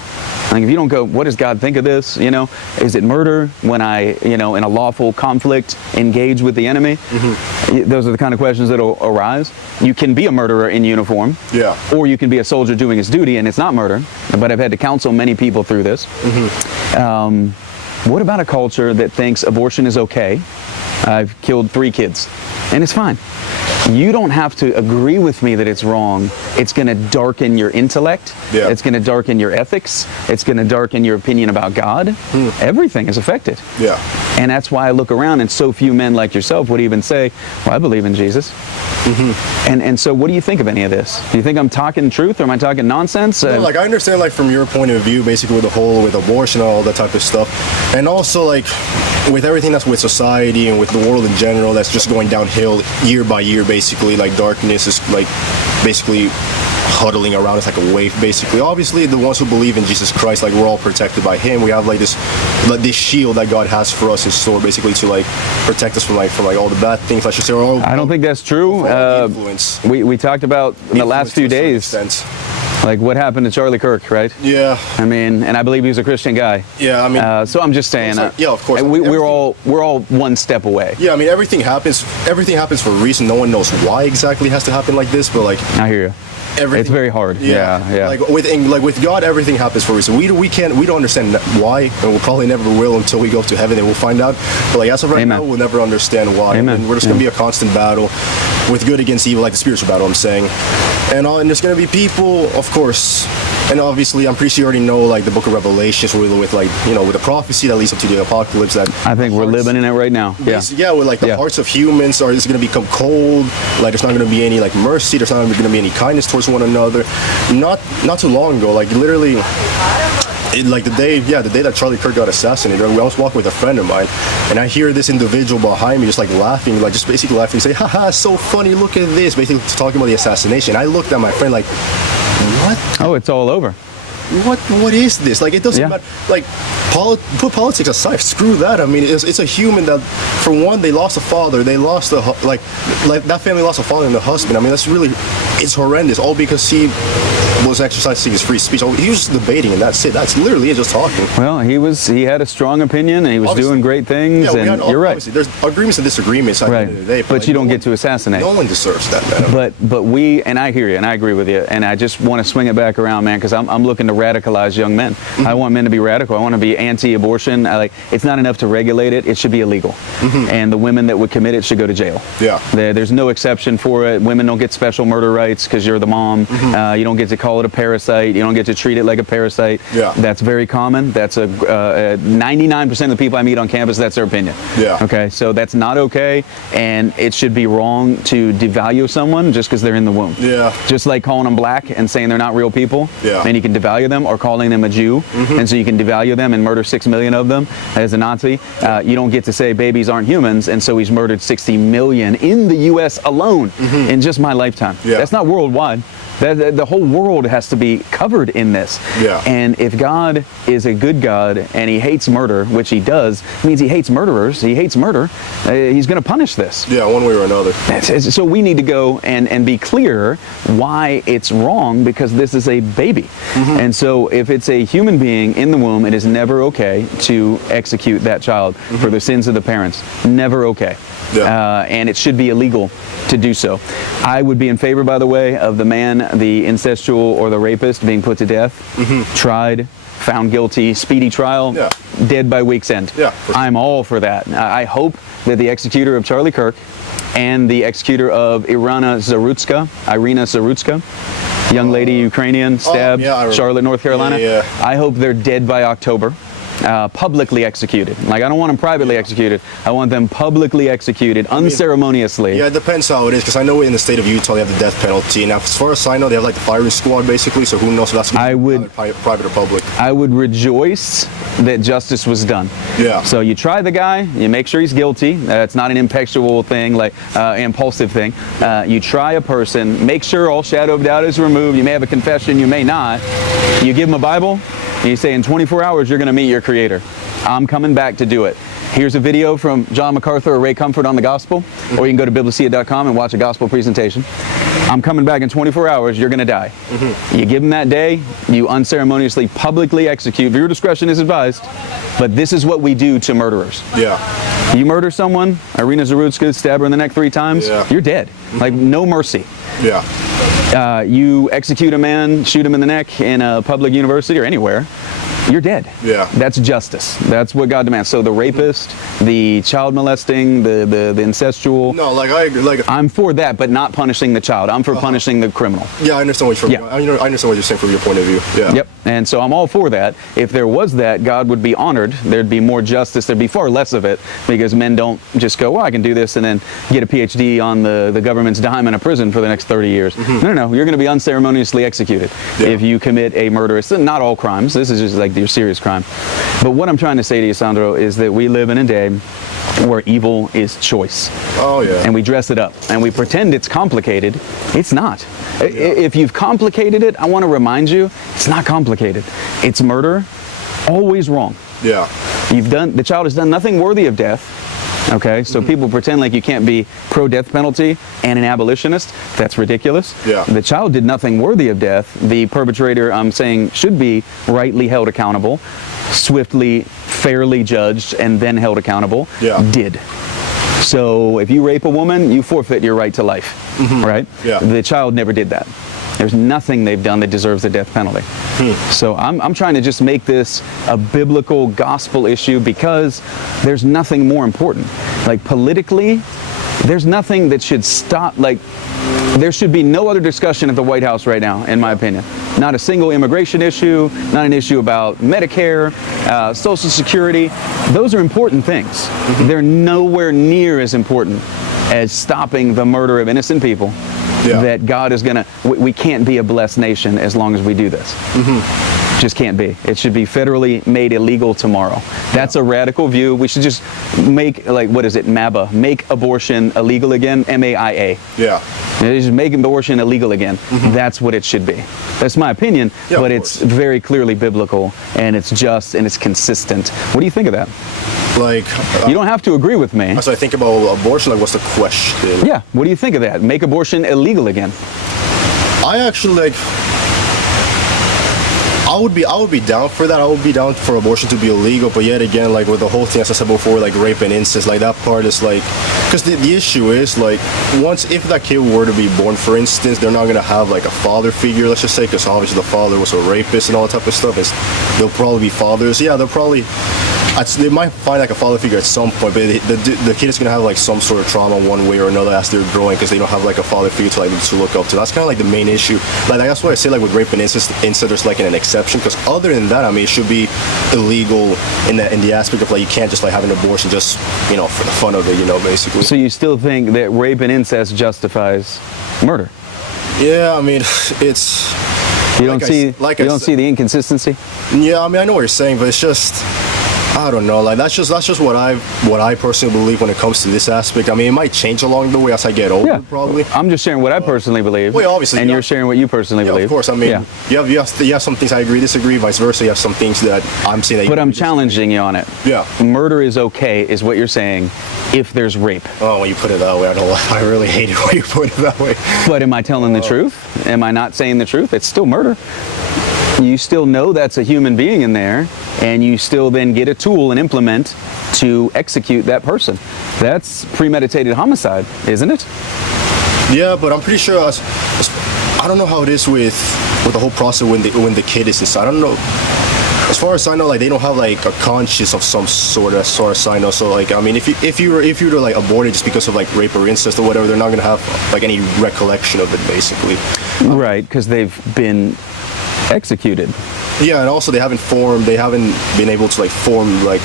Like if you don't go, what does God think of this? You know, is it murder when I, in a lawful conflict, engage with the enemy? Those are the kind of questions that'll arise. You can be a murderer in uniform, or you can be a soldier doing his duty, and it's not murder. But I've had to counsel many people through this. What about a culture that thinks abortion is okay? I've killed 3 kids, and it's fine. You don't have to agree with me that it's wrong. It's going to darken your intellect. It's going to darken your ethics. It's going to darken your opinion about God. Everything is affected. And that's why I look around and so few men like yourself would even say, well, I believe in Jesus. And so what do you think of any of this? Do you think I'm talking truth or am I talking nonsense? No, like I understand like from your point of view, basically with abortion and all that type of stuff. And also like with everything that's with society and with the world in general, that's just going downhill year by year, basically. Like darkness is like basically huddling around us like a wave, basically. Obviously, the ones who believe in Jesus Christ, like we're all protected by Him. We have like this shield that God has for us in store, basically to like protect us from all the bad things. I should say. I don't think that's true. Influence. We talked about in the last few days, like what happened to Charlie Kirk, right? Yeah. I mean, and I believe he was a Christian guy. Yeah, I mean. So I'm just saying. Like, yeah, of course. We're all one step away. Yeah, I mean, everything happens for a reason. No one knows why exactly it has to happen like this, but like. I hear you. It's very hard. Yeah. Like with God, everything happens for a reason. We don't understand why, and we'll probably never will until we go to heaven and we'll find out. But like as of right now, we'll never understand why. And we're just gonna be a constant battle with good against evil, like the spiritual battle. I'm saying, and there's gonna be people, of course. And obviously, I'm pretty sure you already know, like, the book of Revelations, with like, with the prophecy that leads up to the apocalypse. That I think we're living in it right now. Yeah, with like the hearts of humans are just going to become cold. Like, there's not going to be any like mercy. There's not going to be any kindness towards one another. Not too long ago, like literally. Like the day that Charlie Kirk got assassinated, I was walking with a friend of mine, and I hear this individual behind me just like laughing, like just basically laughing, say, haha, so funny, look at this, basically talking about the assassination. I looked at my friend like, what? Oh, it's all over. What is this? Like, it doesn't matter. Like, put politics aside. Screw that. I mean, it's a human that, for one, they lost a father. They lost like that family lost a father and a husband. I mean, it's horrendous. All because he was exercising his free speech. He was just debating, and that's it. That's literally it, just talking. Well, he had a strong opinion, and he was doing great things. Yeah, and you're right. There's agreements and disagreements at the end of the day. But like, you don't get to assassinate. No one deserves that, man. But we, and I hear you, and I agree with you, and I just want to swing it back around, man, because I'm looking to radicalize young men. I want men to be radical. I want to be anti-abortion. It's not enough to regulate it. It should be illegal. And the women that would commit it should go to jail. Yeah. There's no exception for it. Women don't get special murder rights because you're the mom. You don't get to call it a parasite. You don't get to treat it like a parasite. Yeah. That's very common. That's 99% of the people I meet on campus, that's their opinion. Yeah. Okay, so that's not okay, and it should be wrong to devalue someone just because they're in the womb. Yeah. Just like calling them black and saying they're not real people. Yeah. And you can devalue them, or calling them a Jew, and so you can devalue them and murder 6 million of them as a Nazi. You don't get to say babies aren't humans, and so he's murdered 60 million in the U.S. alone in just my lifetime. Yeah. That's not worldwide. The whole world world has to be covered in this. Yeah. And if God is a good God and he hates murder, which he does, means he hates murderers, he hates murder, he's going to punish this. Yeah, one way or another. So we need to go and be clear why it's wrong, because this is a baby. And so if it's a human being in the womb, it is never okay to execute that child for the sins of the parents. Never okay. Yeah. And it should be illegal to do so. I would be in favor, by the way, of the man, the incestual or the rapist, being put to death, tried, found guilty, speedy trial, Yeah. dead by week's end. Yeah, for sure. I'm all for that. I hope that the executor of Charlie Kirk and the executor of Iryna Zarutska, young lady, Ukrainian, stabbed, yeah, I remember. Charlotte, North Carolina, Yeah. I hope they're dead by October. Publicly executed. Like, I don't want them privately executed. I want them publicly executed, unceremoniously. Yeah, it depends how it is, because I know in the state of Utah they have the death penalty, and as far as I know, they have like the firing squad basically. So who knows if that's private or public. I would rejoice that justice was done. Yeah. So you try the guy, you make sure he's guilty. It's not an impulsive thing, like impulsive thing. You try a person, make sure all shadow of doubt is removed. You may have a confession, you may not. You give him a Bible, and you say in 24 hours you're going to meet your Creator. I'm coming back to do it. Here's a video from John MacArthur or Ray Comfort on the gospel, or you can go to biblicia.com and watch a gospel presentation. I'm coming back in 24 hours, you're going to die. You give him that day, you unceremoniously publicly execute. Viewer discretion is advised, but this is what we do to murderers. Yeah. You murder someone, Iryna Zarutska, stab her in the neck 3 times, you're dead. Like, no mercy. Yeah. You execute a man, shoot him in the neck in a public university or anywhere, you're dead. Yeah. That's justice. That's what God demands. So the rapist, the child molesting, the incestual. No, like I agree. Like I'm for that, but not punishing the child. I'm for punishing the criminal. yeah, I understand what you're. Yeah. I understand what you're saying from your point of view. Yeah. Yep. And so I'm all for that. If there was that, God would be honored. There'd be more justice. There'd be far less of it, because men don't just go, well, I can do this and then get a PhD on the government's dime in a prison for the next 30 years. No. You're going to be unceremoniously executed if you commit a murder. It's not all crimes. This is just like your serious crime. But what I'm trying to say to you, Sandro, is that we live in a day where evil is choice. Oh yeah. And we dress it up and we pretend it's complicated. It's not. If you've complicated it, I want to remind you, it's not complicated. It's murder, always wrong. Yeah. The child has done nothing worthy of death. Okay, so people pretend like you can't be pro-death penalty and an abolitionist. That's ridiculous. Yeah. The child did nothing worthy of death. The perpetrator, I'm saying, should be rightly held accountable, swiftly, fairly judged, and then held accountable. Yeah. Did. So if you rape a woman, you forfeit your right to life, right? Yeah. The child never did that. There's nothing they've done that deserves the death penalty. So I'm trying to just make this a biblical gospel issue, because there's nothing more important. Like, politically, there's nothing that should stop. Like, there should be no other discussion at the White House right now, in my opinion. Not a single immigration issue, not an issue about Medicare, Social Security. Those are important things. They're nowhere near as important as stopping the murder of innocent people. Yeah. That God is gonna, we can't be a blessed nation as long as we do this. Just can't be. It should be federally made illegal tomorrow. That's a radical view. We should just make, like, what is it, MABA, make abortion illegal again, MAIA. Yeah. Just make abortion illegal again. That's what it should be. That's my opinion, Yeah, but of it's very clearly biblical, and it's just, and it's consistent. What do you think of that? Like, You don't have to agree with me. as I think about abortion, like, what's the question? Yeah, what do you think of that? Make abortion illegal again. I actually like. I would be down for that. I would be down for abortion to be illegal, but yet again, like with the whole thing, as I said before, like rape and incest, like that part is like, because the issue is like, once if that kid were to be born, for instance, they're not gonna have like a father figure, let's just say, because obviously the father was a rapist and all that type of stuff. They'll probably be fathers. Yeah, they might find like a father figure at some point, but the kid is gonna have like some sort of trauma one way or another as they're growing, because they don't have like a father figure to look up to. That's kind of like the main issue. Like that's why I say, like with rape and incest there's like an exception, because other than that, I mean, it should be illegal in the aspect of like you can't just like have an abortion just for the fun of it, basically. So you still think that rape and incest justifies murder? Yeah, I mean, it's. You don't see the inconsistency? Yeah, I mean, I know what you're saying, but it's just. I don't know. Like that's just what I personally believe when it comes to this aspect. I mean, it might change along the way as I get older, Yeah, probably. I'm just sharing what I personally believe. Well, obviously, and yeah. you're sharing what you personally Yeah, believe. of course. I mean, Yeah. you have some things I agree, disagree, vice versa. You have some things that I'm saying that you But I'm agree, disagree. challenging you on it. Yeah. Murder is okay, is what you're saying, if there's rape. Oh, when you put it that way, I really hate it when you put it that way. But am I telling the truth? Am I not saying the truth? It's still murder. You still know that's a human being in there, and you still then get a tool and implement to execute that person. That's premeditated homicide, isn't it? Yeah, but I'm pretty sure I don't know how it is with the whole process when the kid is inside. I don't know. As far as I know, like they don't have like a conscience of some sort, as far as I know. So like, I mean, if you were to like abort it just because of like rape or incest or whatever, they're not gonna have like any recollection of it, basically. Right, because they've been executed. Yeah, and also they haven't been able to like form like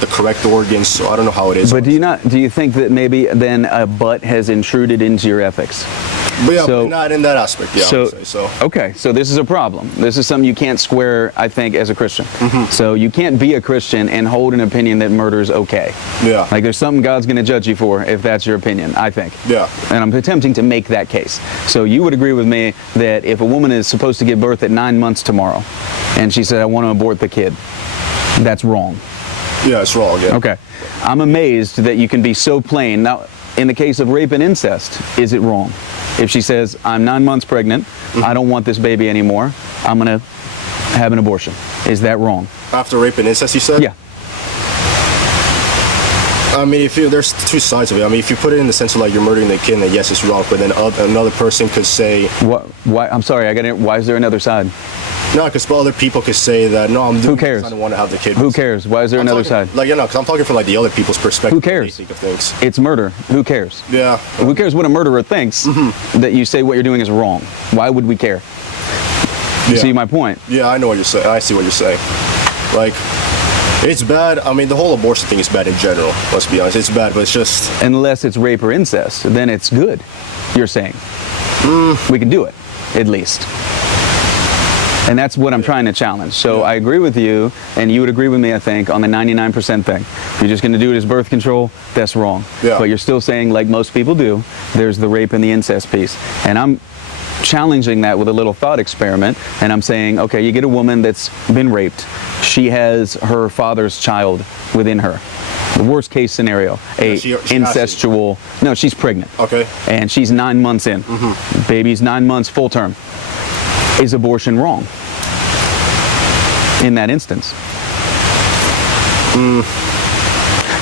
the correct organs. So I don't know how it is. But do you think that maybe then a butt has intruded into your ethics? But yeah, So- but not in that aspect. Yeah, I would say so. Okay, so this is a problem. This is something you can't square, I think, as a Christian. So you can't be a Christian and hold an opinion that murder is okay. Yeah. Like there's something God's going to judge you for if that's your opinion, I think. Yeah. And I'm attempting to make that case. So you would agree with me that if a woman is supposed to give birth at 9 months tomorrow, and she said, I want to abort the kid, that's wrong. Yeah, it's wrong. Yeah. Okay. I'm amazed that you can be so plain. Now, in the case of rape and incest, is it wrong? If she says, I'm 9 months pregnant, I don't want this baby anymore, I'm going to have an abortion. Is that wrong? After rape and incest, you said? Yeah. I mean, there's two sides of it. I mean, if you put it in the sense of like you're murdering the kid, then yes, it's wrong. But then another person could say, Why? I'm sorry, why is there another side? no, because other people could say that, no, I'm doing cares? this, I don't want to have the kid. Who cares? Why is there another side? Like, you know, because I'm talking from like the other people's perspective. Who cares? They think of things. It's murder. Who cares? Yeah. Who cares what a murderer thinks that you say what you're doing is wrong? Why would we care? You Yeah. see my point? Yeah, I know what you're saying. I see what you're saying. Like, it's bad. I mean, the whole abortion thing is bad in general. Let's be honest. It's bad, but it's just... Unless it's rape or incest, then it's good, you're saying. We can do it, at least. And that's what I'm trying to challenge. So I agree with you, and you would agree with me, I think, on the 99% thing. If you're just going to do it as birth control, that's wrong. Yeah. But you're still saying, like most people do, there's the rape and the incest piece. And I'm challenging that with a little thought experiment, and I'm saying, okay, you get a woman that's been raped. She has her father's child within her. The worst case scenario, she incestual, no, she's pregnant. Okay. And she's 9 months in. Baby's 9 months full term. Is abortion wrong in that instance?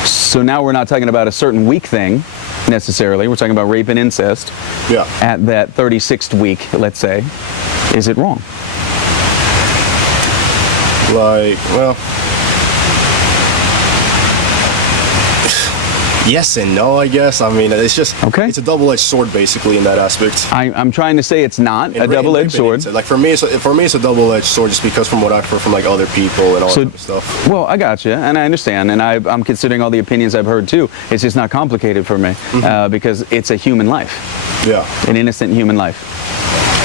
So now we're not talking about a certain week thing necessarily. We're talking about rape and incest. Yeah. At that 36th week, let's say. Is it wrong? Like, well... Yes and no, I guess. I mean, it's just... Okay. It's a double-edged sword, basically, in that aspect. I'm trying to say it's not a double-edged sword. Like, for me, it's a double-edged sword just because from what I've heard from, like, other people and all that type of stuff. Well, I got you, and I understand, and I'm considering all the opinions I've heard too. It's just not complicated for me because it's a human life, Yeah. an innocent human life.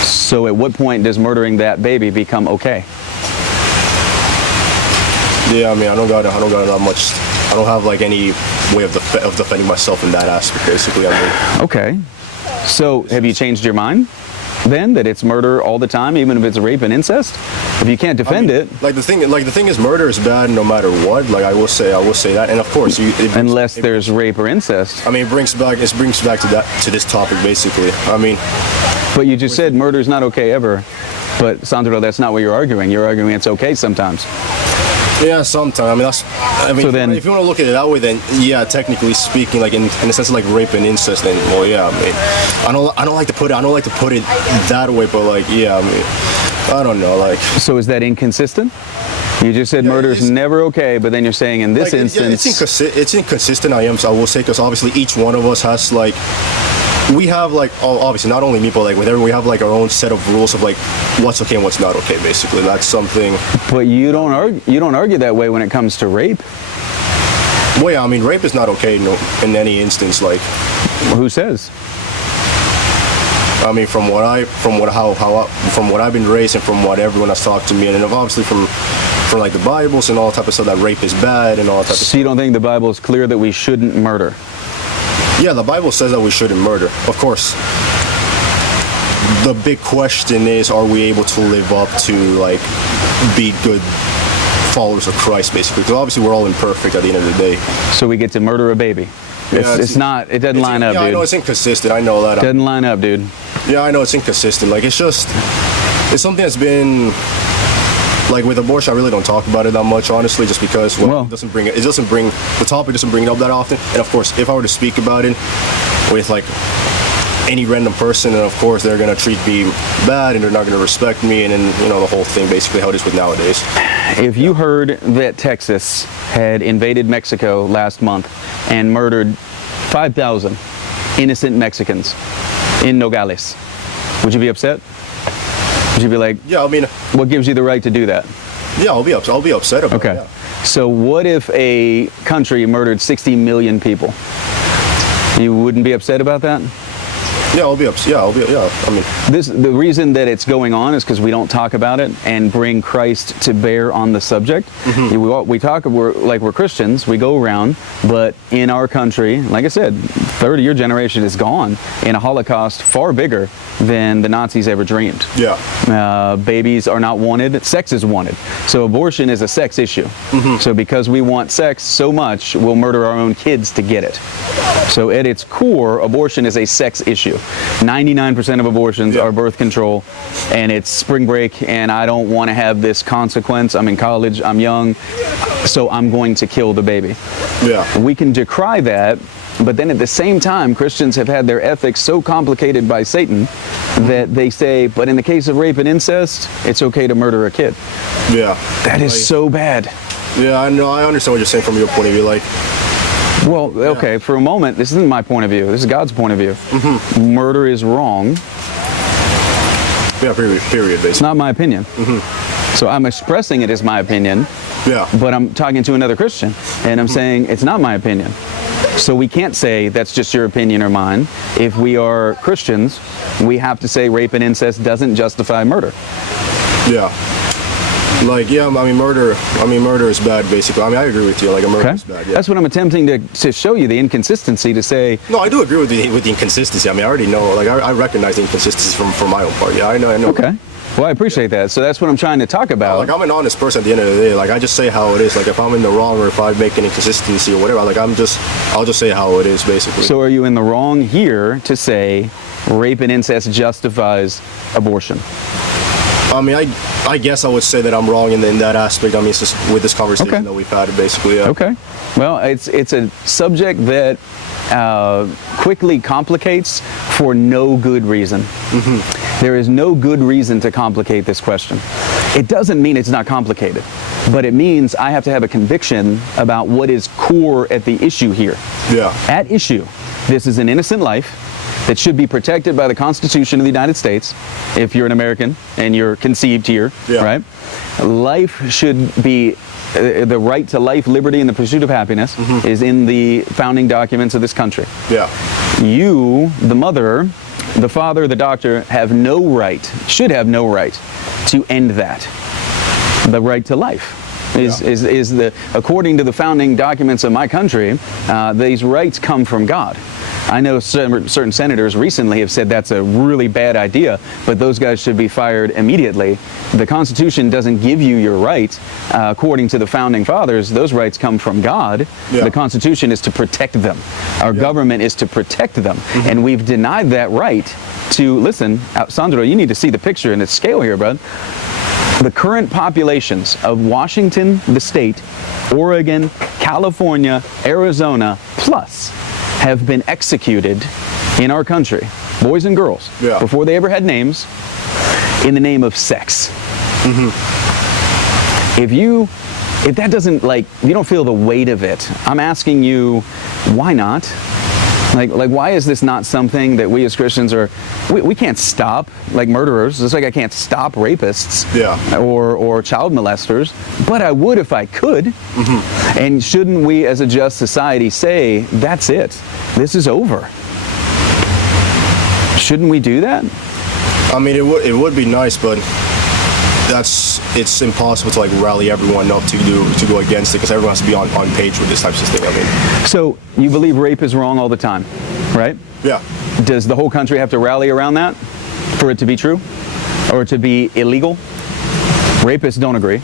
So at what point does murdering that baby become okay? Yeah, I mean, I don't got that much. I don't have like any way of defending myself in that aspect. Basically, I mean. Okay. So have you changed your mind then that it's murder all the time, even if it's rape and incest? If you can't defend it, Like the thing is, murder is bad no matter what. Like I will say that, and of course, unless there's rape or incest. I mean, it brings back to this topic basically. I mean, But you just said murder's not okay ever. But Sandro, that's not what you're arguing. You're arguing it's okay sometimes. yeah, sometimes. I mean, So then- if you want to look at it that way, then yeah, technically speaking, like in the sense of like rape and incest, then well, yeah, I mean, I don't like to put it that way, but like, yeah, I mean, I don't know, like. So is that inconsistent? You just said murder is never okay, but then you're saying in this Like, instance... yeah, it's inconsistent. I will say, because obviously each one of us has like, we have like, obviously not only me, but like with everyone, we have like our own set of rules of like what's okay and what's not okay. Basically, that's something. But you don't argue that way when it comes to rape. Well, yeah, I mean, rape is not okay in any instance. Like, Who says? I mean, from what I've been raised and from what everyone has talked to me, and obviously from from like the Bibles and all type of stuff that rape is bad and all type of So you don't think the Bible is clear that we shouldn't murder? Yeah, the Bible says that we shouldn't murder, of course. The big question is, are we able to live up to like be good followers of Christ, basically? Because obviously we're all imperfect at the end of the day. So we get to murder a baby. Yeah, It's not, it doesn't line up, yeah, dude. I know it's inconsistent. I know that. Doesn't line up, dude. Yeah, I know it's inconsistent. Like, it's something that's been, like, with abortion, I really don't talk about it that much, honestly, just because, well, the topic doesn't bring it up that often. And of course, if I were to speak about it with like any random person, and of course they're gonna treat me bad and they're not gonna respect me, and then, you know, the whole thing, basically how it is with nowadays. If you heard that Texas had invaded Mexico last month and murdered 5,000 innocent Mexicans in Nogales, would you be upset? Would you be like, yeah, I mean, what gives you the right to do that? Yeah, I'll be upset about it. Yeah. So what if a country murdered 60 million people? You wouldn't be upset about that? Yeah, I'll be upset. Yeah. I mean, the reason that it's going on is because we don't talk about it and bring Christ to bear on the subject. We're Christians, we go around, but in our country, like I said, third of your generation is gone in a Holocaust far bigger than the Nazis ever dreamed. Yeah. Babies are not wanted, sex is wanted. So abortion is a sex issue. So because we want sex so much, we'll murder our own kids to get it. So at its core, abortion is a sex issue. 99% of abortions are birth control, and it's spring break, and I don't want to have this consequence. I'm in college, I'm young, so I'm going to kill the baby. Yeah. We can decry that, but then at the same time, Christians have had their ethics so complicated by Satan that they say, but in the case of rape and incest, it's okay to murder a kid. Yeah. That is so bad. Yeah, I know. I understand what you're saying from your point of view. Like, well, okay, for a moment, this isn't my point of view. This is God's point of view. Murder is wrong. Yeah, period, basically. It's not my opinion. So I'm expressing it as my opinion. Yeah. But I'm talking to another Christian, and I'm saying it's not my opinion. So we can't say that's just your opinion or mine. If we are Christians, we have to say rape and incest doesn't justify murder. Yeah. Like, yeah, I mean, murder is bad, basically. I mean, I agree with you. Like, a murder is bad. Yeah. That's what I'm attempting to show you, the inconsistency, to say. No, I do agree with the inconsistency. I mean, I already know. Like, I recognize the inconsistency from my own part. Yeah, I know. Okay. Well, I appreciate that. So that's what I'm trying to talk about. Like, I'm an honest person at the end of the day. Like, I just say how it is. Like, if I'm in the wrong or if I make an inconsistency or whatever, like, I'll just say how it is, basically. So are you in the wrong here to say rape and incest justifies abortion? I mean, I guess I would say that I'm wrong in that aspect. I mean, it's just with this conversation that we've had, basically. Yeah. Okay. Well, it's a subject that quickly complicates for no good reason. There is no good reason to complicate this question. It doesn't mean it's not complicated, but it means I have to have a conviction about what is core at the issue here. Yeah. At issue, this is an innocent life that should be protected by the Constitution of the United States if you're an American and you're conceived here, right? Life should be, the right to life, liberty, and the pursuit of happiness is in the founding documents of this country. Yeah. You, the mother, the father, the doctor, have no right, should have no right to end that. The right to life is the, according to the founding documents of my country, these rights come from God. I know certain senators recently have said that's a really bad idea, but those guys should be fired immediately. The Constitution doesn't give you your right. According to the founding fathers, those rights come from God. The Constitution is to protect them. Our government is to protect them. And we've denied that right to, listen, Sandro, you need to see the picture and the scale here, bud. The current populations of Washington, the state, Oregon, California, Arizona, plus have been executed in our country, boys and girls, before they ever had names, in the name of sex. If that doesn't, like, you don't feel the weight of it, I'm asking you, why not? Like, why is this not something that we as Christians are, we can't stop, like, murderers, just like I can't stop rapists or child molesters, but I would if I could. And shouldn't we as a just society say, that's it, this is over? Shouldn't we do that? I mean, it would be nice, but it's impossible to like rally everyone up to go against it, because everyone has to be on page with this type of thing. I mean, So you believe rape is wrong all the time, right? yeah. Does the whole country have to rally around that for it to be true or to be illegal? Rapists don't agree.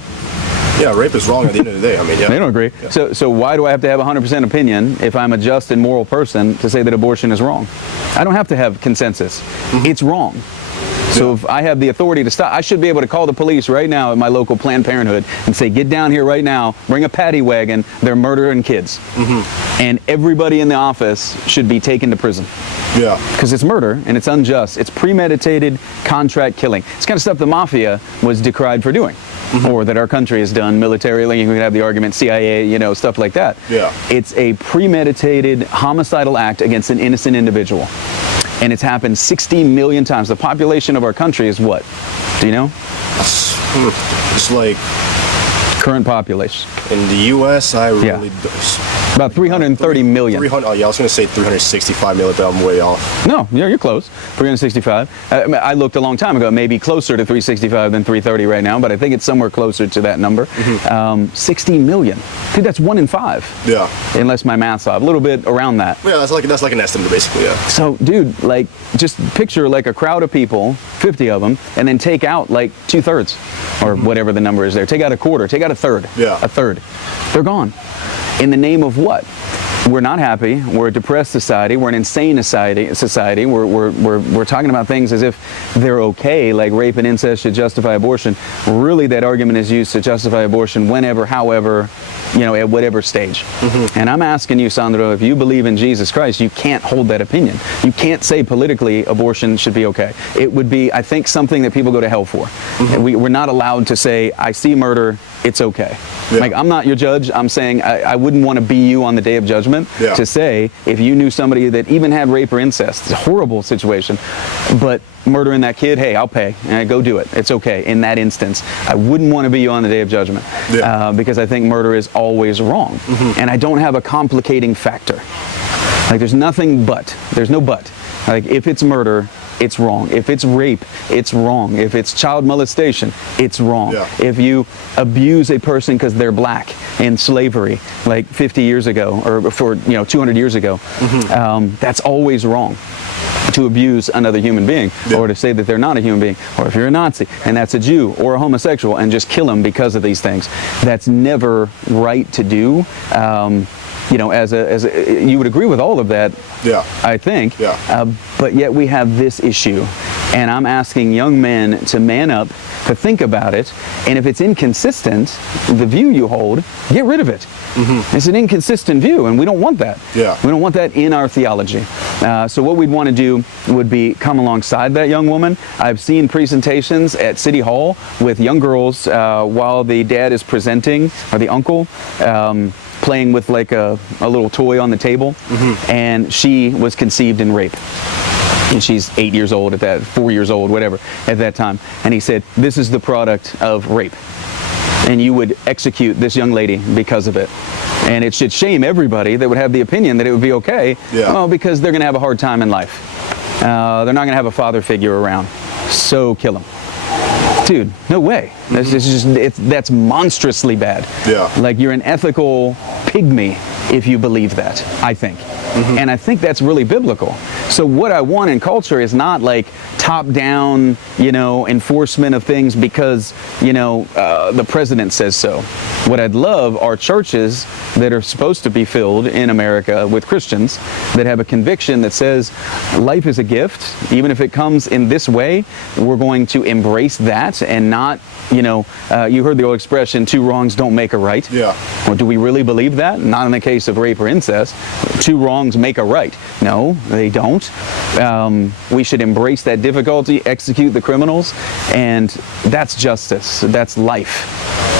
Yeah, rape is wrong at the end of the day. I mean, yeah. They don't agree. Yeah. So why do I have to have 100% opinion if I'm a just and moral person to say that abortion is wrong? I don't have to have consensus. It's wrong. So if I have the authority to stop, I should be able to call the police right now at my local Planned Parenthood and say, get down here right now, bring a paddy wagon, they're murdering kids. And everybody in the office should be taken to prison. Yeah. Because it's murder and it's unjust. It's premeditated contract killing. It's kind of stuff the mafia was decried for doing. Or that our country has done militarily. You could have the argument CIA, you know, stuff like that. Yeah. It's a premeditated homicidal act against an innocent individual. And it's happened 60 million times. The population of our country is what? Do you know? It's like Current population. in the U.S., I really About 330 million. 300. Oh yeah, I was gonna say 365 million, but I'm way off. No, you're close. 365. I looked a long time ago, maybe closer to 365 than 330 right now, but I think it's somewhere closer to that number. 60 million. Dude, that's 1 in 5. Yeah. Unless my math's off. A little bit around that. Yeah, that's like an estimate, basically. Yeah. So, dude, like, just picture like a crowd of people, 50 of them, and then take out like 2/3 or whatever the number is there. Take out a quarter, take out a third. Yeah. A third. They're gone. In the name of what? We're not happy. We're a depressed society. We're an insane society. We're talking about things as if they're okay, like rape and incest should justify abortion. Really, that argument is used to justify abortion whenever, however, you know, at whatever stage. And I'm asking you, Sandro, if you believe in Jesus Christ, you can't hold that opinion. You can't say politically abortion should be okay. It would be, I think, something that people go to hell for. We're not allowed to say, I see murder, it's okay. Yeah. Like, I'm not your judge. I'm saying I wouldn't want to be you on the day of judgment to say, if you knew somebody that even had rape or incest, it's a horrible situation, but murdering that kid, hey, I'll pay. Go do it. It's okay in that instance. I wouldn't want to be you on the day of judgment because I think murder is always wrong. And I don't have a complicating factor. Like, there's nothing but. There's no but. Like, if it's murder, it's wrong. If it's rape, it's wrong. If it's child molestation, it's wrong. Yeah. If you abuse a person because they're black in slavery, like 50 years ago, or for 200 years ago, that's always wrong. To abuse another human being, or to say that they're not a human being, or if you're a Nazi and that's a Jew or a homosexual and just kill them because of these things, that's never right to do. You know, as a you would agree with all of that, I think. But yet we have this issue, and I'm asking young men to man up, to think about it, and if it's inconsistent, the view you hold, get rid of it. It's an inconsistent view, and we don't want that. We don't want that in our theology. So what we'd want to do would be come alongside that young woman. I've seen presentations at City Hall with young girls while the dad is presenting, or the uncle, playing with like a little toy on the table, and she was conceived in rape. And she's 8 years old at that, 4 years old, whatever, at that time. And he said, this is the product of rape. And you would execute this young lady because of it. And it should shame everybody that would have the opinion that it would be okay, well, because they're going to have a hard time in life. They're not going to have a father figure around. So kill them. Dude, no way. That's monstrously bad. Like, you're an ethical pygmy if you believe that, I think. And I think that's really biblical. So what I want in culture is not like top-down, enforcement of things because, the president says so. What I'd love are churches that are supposed to be filled in America with Christians that have a conviction that says life is a gift. Even if it comes in this way, we're going to embrace that and not, you heard the old expression, 2 wrongs don't make a right. Well, do we really believe that? Not in the case of rape or incest. 2 wrongs make a right. No, they don't. We should embrace that difficulty, execute the criminals, and that's justice. That's life.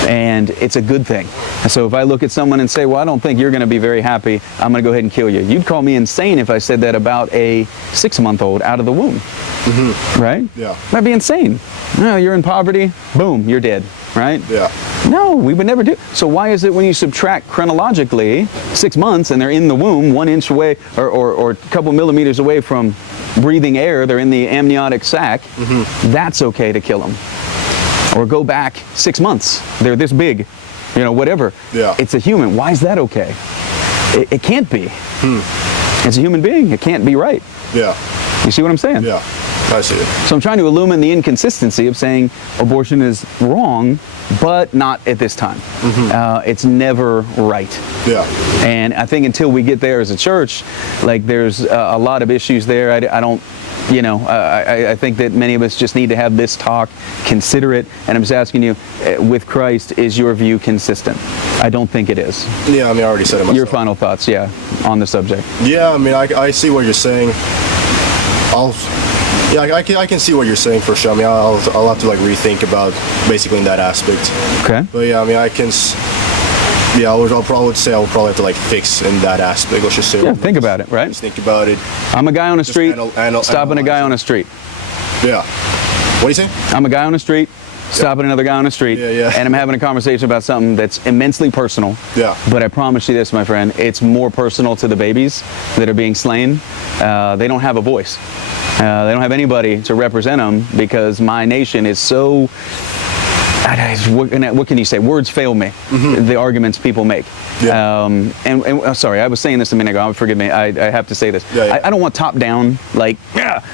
And it's a good thing. So if I look at someone and say, well, I don't think you're going to be very happy, I'm going to go ahead and kill you. You'd call me insane if I said that about a 6-month-old out of the womb. Right? That'd be insane. No, you're in poverty, boom, you're dead. Right? No, we would never do. So why is it when you subtract chronologically 6 months and they're in the womb 1 inch away or a couple millimeters away from breathing air, they're in the amniotic sac, that's okay to kill them? Or go back 6 months. They're this big, whatever. Yeah. It's a human. Why is that okay? It can't be. It's a human being. It can't be right. Yeah. You see what I'm saying? Yeah. I see it. So I'm trying to illumine the inconsistency of saying abortion is wrong, but not at this time. It's never right. Yeah. And I think until we get there as a church, like there's a lot of issues there. I don't, I think that many of us just need to have this talk, consider it. And I'm just asking you, with Christ, is your view consistent? I don't think it is. Yeah, I mean, I already said it myself. Your final thoughts, yeah, on the subject. Yeah, I mean, I see what you're saying. I can see what you're saying for sure. I mean, I'll have to like rethink about basically in that aspect. Okay. But yeah, I mean, I'll probably say I'll probably have to like fix in that aspect. Let's just say. Yeah, think about it, right? Just think about it. I'm a guy on the street, stopping a guy on the street. Yeah. What do you say? I'm a guy on the street, stopping another guy on the street, and I'm having a conversation about something that's immensely personal. Yeah. But I promise you this, my friend, it's more personal to the babies that are being slain. They don't have a voice. They don't have anybody to represent them because my nation is so... What can you say? Words fail me. The arguments people make. Yeah. And sorry, I was saying this a minute ago. Forgive me. I have to say this. Yeah. I don't want top down. Like,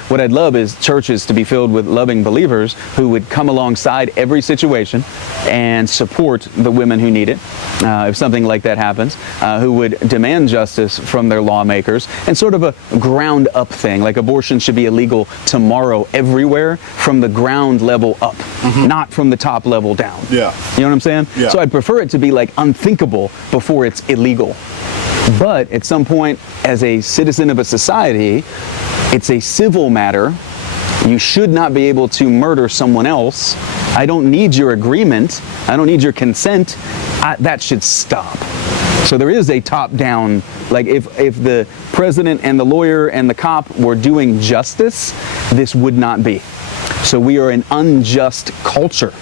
what I'd love is churches to be filled with loving believers who would come alongside every situation and support the women who need it. If something like that happens, who would demand justice from their lawmakers, and sort of a ground up thing, like abortion should be illegal tomorrow everywhere from the ground level up, not from the top level down. Yeah. You know what I'm saying? Yeah. So I'd prefer it to be like unthinkable before it's illegal. But at some point, as a citizen of a society, it's a civil matter. You should not be able to murder someone else. I don't need your agreement. I don't need your consent. That should stop. So there is a top-down, like if the president and the lawyer and the cop were doing justice, this would not be. So we are an unjust culture.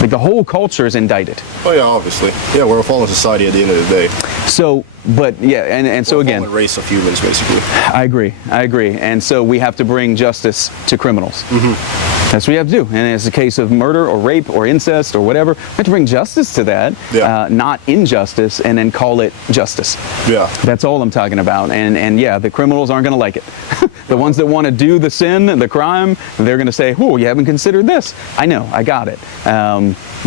Like the whole culture is indicted. Oh yeah, obviously. Yeah, we're a fallen society at the end of the day. So, but yeah, and so again, we're a fallen race of humans, basically. I agree. And so we have to bring justice to criminals. That's what we have to do. And it's a case of murder or rape or incest or whatever. We have to bring justice to that, not injustice, and then call it justice. Yeah. That's all I'm talking about. And yeah, the criminals aren't going to like it. The ones that want to do the sin, the crime, they're going to say, "Oh, you haven't considered this." I know, I got it.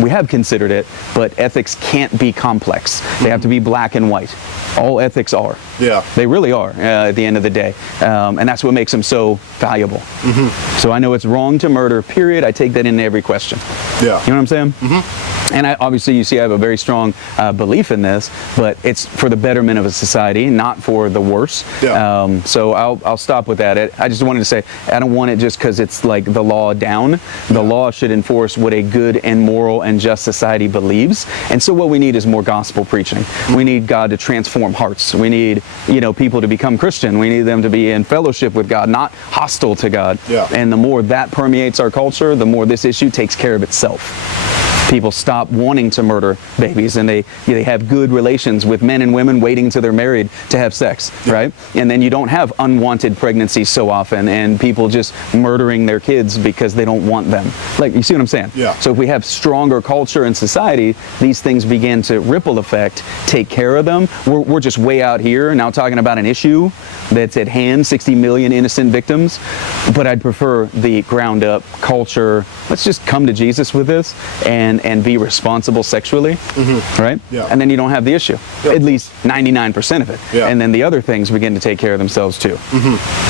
We have considered it, but ethics can't be complex. They have to be black and white. All ethics are. Yeah. They really are at the end of the day. And that's what makes them so valuable. So I know it's wrong to murder, period. I take that into every question. Yeah. You know what I'm saying? And obviously, you see, I have a very strong belief in this, but it's for the betterment of a society, not for the worse. Yeah. So I'll stop with that. I just wanted to say, I don't want it just because it's like the law down. The law should enforce what a good and moral and just society believes. And so what we need is more gospel preaching. We need God to transform hearts. We need, people to become Christian. We need them to be in fellowship with God, not hostile to God. Yeah. And the more that permeates our culture, the more this issue takes care of itself. People stop wanting to murder babies, and they have good relations with men and women waiting till they're married to have sex, right? And then you don't have unwanted pregnancies so often, and people just murdering their kids because they don't want them. Like, you see what I'm saying? Yeah. So if we have stronger culture and society, these things begin to ripple effect, take care of them. We're just way out here now talking about an issue that's at hand, 60 million innocent victims. But I'd prefer the ground up culture. Let's just come to Jesus with this and be responsible sexually, right? Yeah. And then you don't have the issue, at least 99% of it. Yeah. And then the other things begin to take care of themselves too.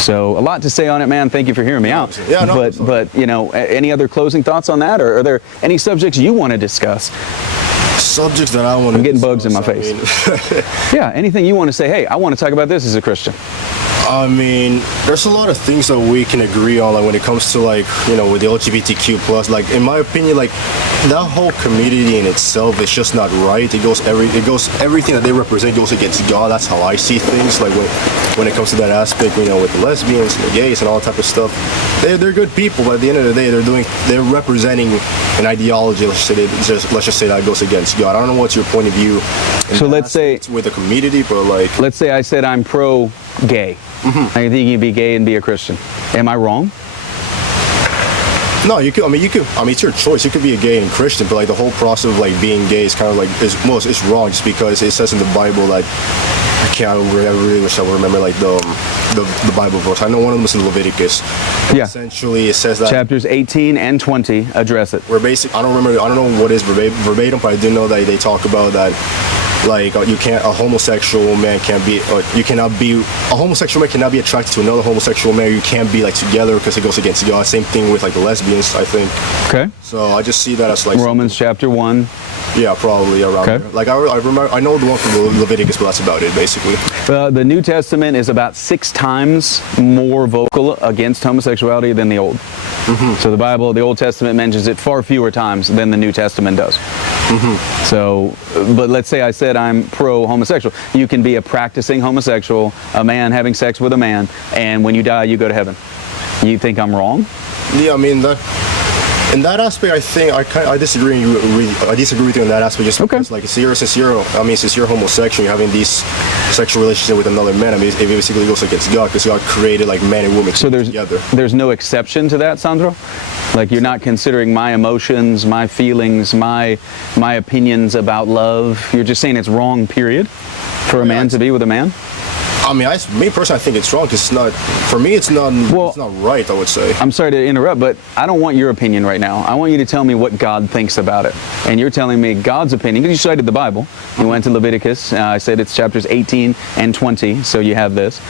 So a lot to say on it, man. Thank you for hearing me out. Yeah, no, but any other closing thoughts on that, or are there any subjects you want to discuss? Subjects that I want to I'm getting bugs in my face. Yeah, anything you want to say, hey, I want to talk about this as a Christian. I mean, there's a lot of things that we can agree on, like when it comes to with the LGBTQ plus. Like in my opinion, like that whole community in itself is just not right. Everything that they represent goes against God. That's how I see things. Like when it comes to that aspect, with the lesbians and the gays and all that type of stuff, they're good people, but at the end of the day, they're representing an ideology. Let's just say that goes against God. I don't know what's your point of view. So let's say with the community, but let's say I said I'm pro-gay. I think you can be gay and be a Christian. Am I wrong? No, you could. I mean, you could. I mean, it's your choice. You could be a gay and Christian, but like the whole process of like being gay is kind of like it's wrong just because it says in the Bible that I really wish I would remember like the Bible verse. I know one of them is in Leviticus. Yeah. Essentially, it says that chapters 18 and 20 address it. we're basic. I don't know what is verbatim, but I do know that they talk about that. Like a homosexual man can't be, a homosexual man cannot be attracted to another homosexual man. You can't be like together because it goes against God. Same thing with like the lesbians, I think. Okay. So I just see that as like Romans chapter 1. Yeah, probably around Okay. there. Like I remember, I know the one from Leviticus, but that's about it, basically. The New Testament is about 6 times more vocal against homosexuality than the Old. So the Bible, the Old Testament mentions it far fewer times than the New Testament does. So, but let's say I said I'm pro-homosexual. You can be a practicing homosexual, a man having sex with a man, and when you die, you go to heaven. You think I'm wrong? Yeah, I mean that. In that aspect, I think I disagree. I disagree with you in that aspect. Just because, like, since you're homosexual, you're having these sexual relationship with another man. I mean, it basically goes against God because God created like man and woman together. There's no exception to that, Sandro? Like you're not considering my emotions, my feelings, my opinions about love. You're just saying it's wrong, period, for a man to be with a man? I mean, me personally, I think it's wrong because it's not, for me, it's not right, I would say. I'm sorry to interrupt, but I don't want your opinion right now. I want you to tell me what God thinks about it. And you're telling me God's opinion, because you cited the Bible. You went to Leviticus. I said it's chapters 18 and 20, so you have this.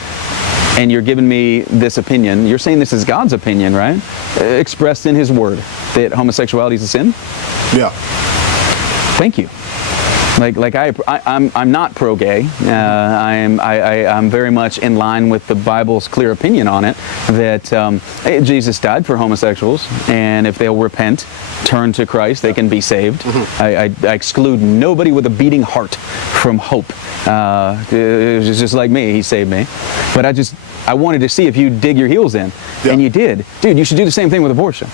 And you're giving me this opinion. You're saying this is God's opinion, right? Expressed in His Word, that homosexuality is a sin? Yeah. Thank you. I'm not pro-gay. I'm very much in line with the Bible's clear opinion on it that Jesus died for homosexuals, and if they'll repent, turn to Christ, they can be saved. I exclude nobody with a beating heart from hope. It's just like me, He saved me. But I wanted to see if you dig your heels in, and you did. Dude, you should do the same thing with abortion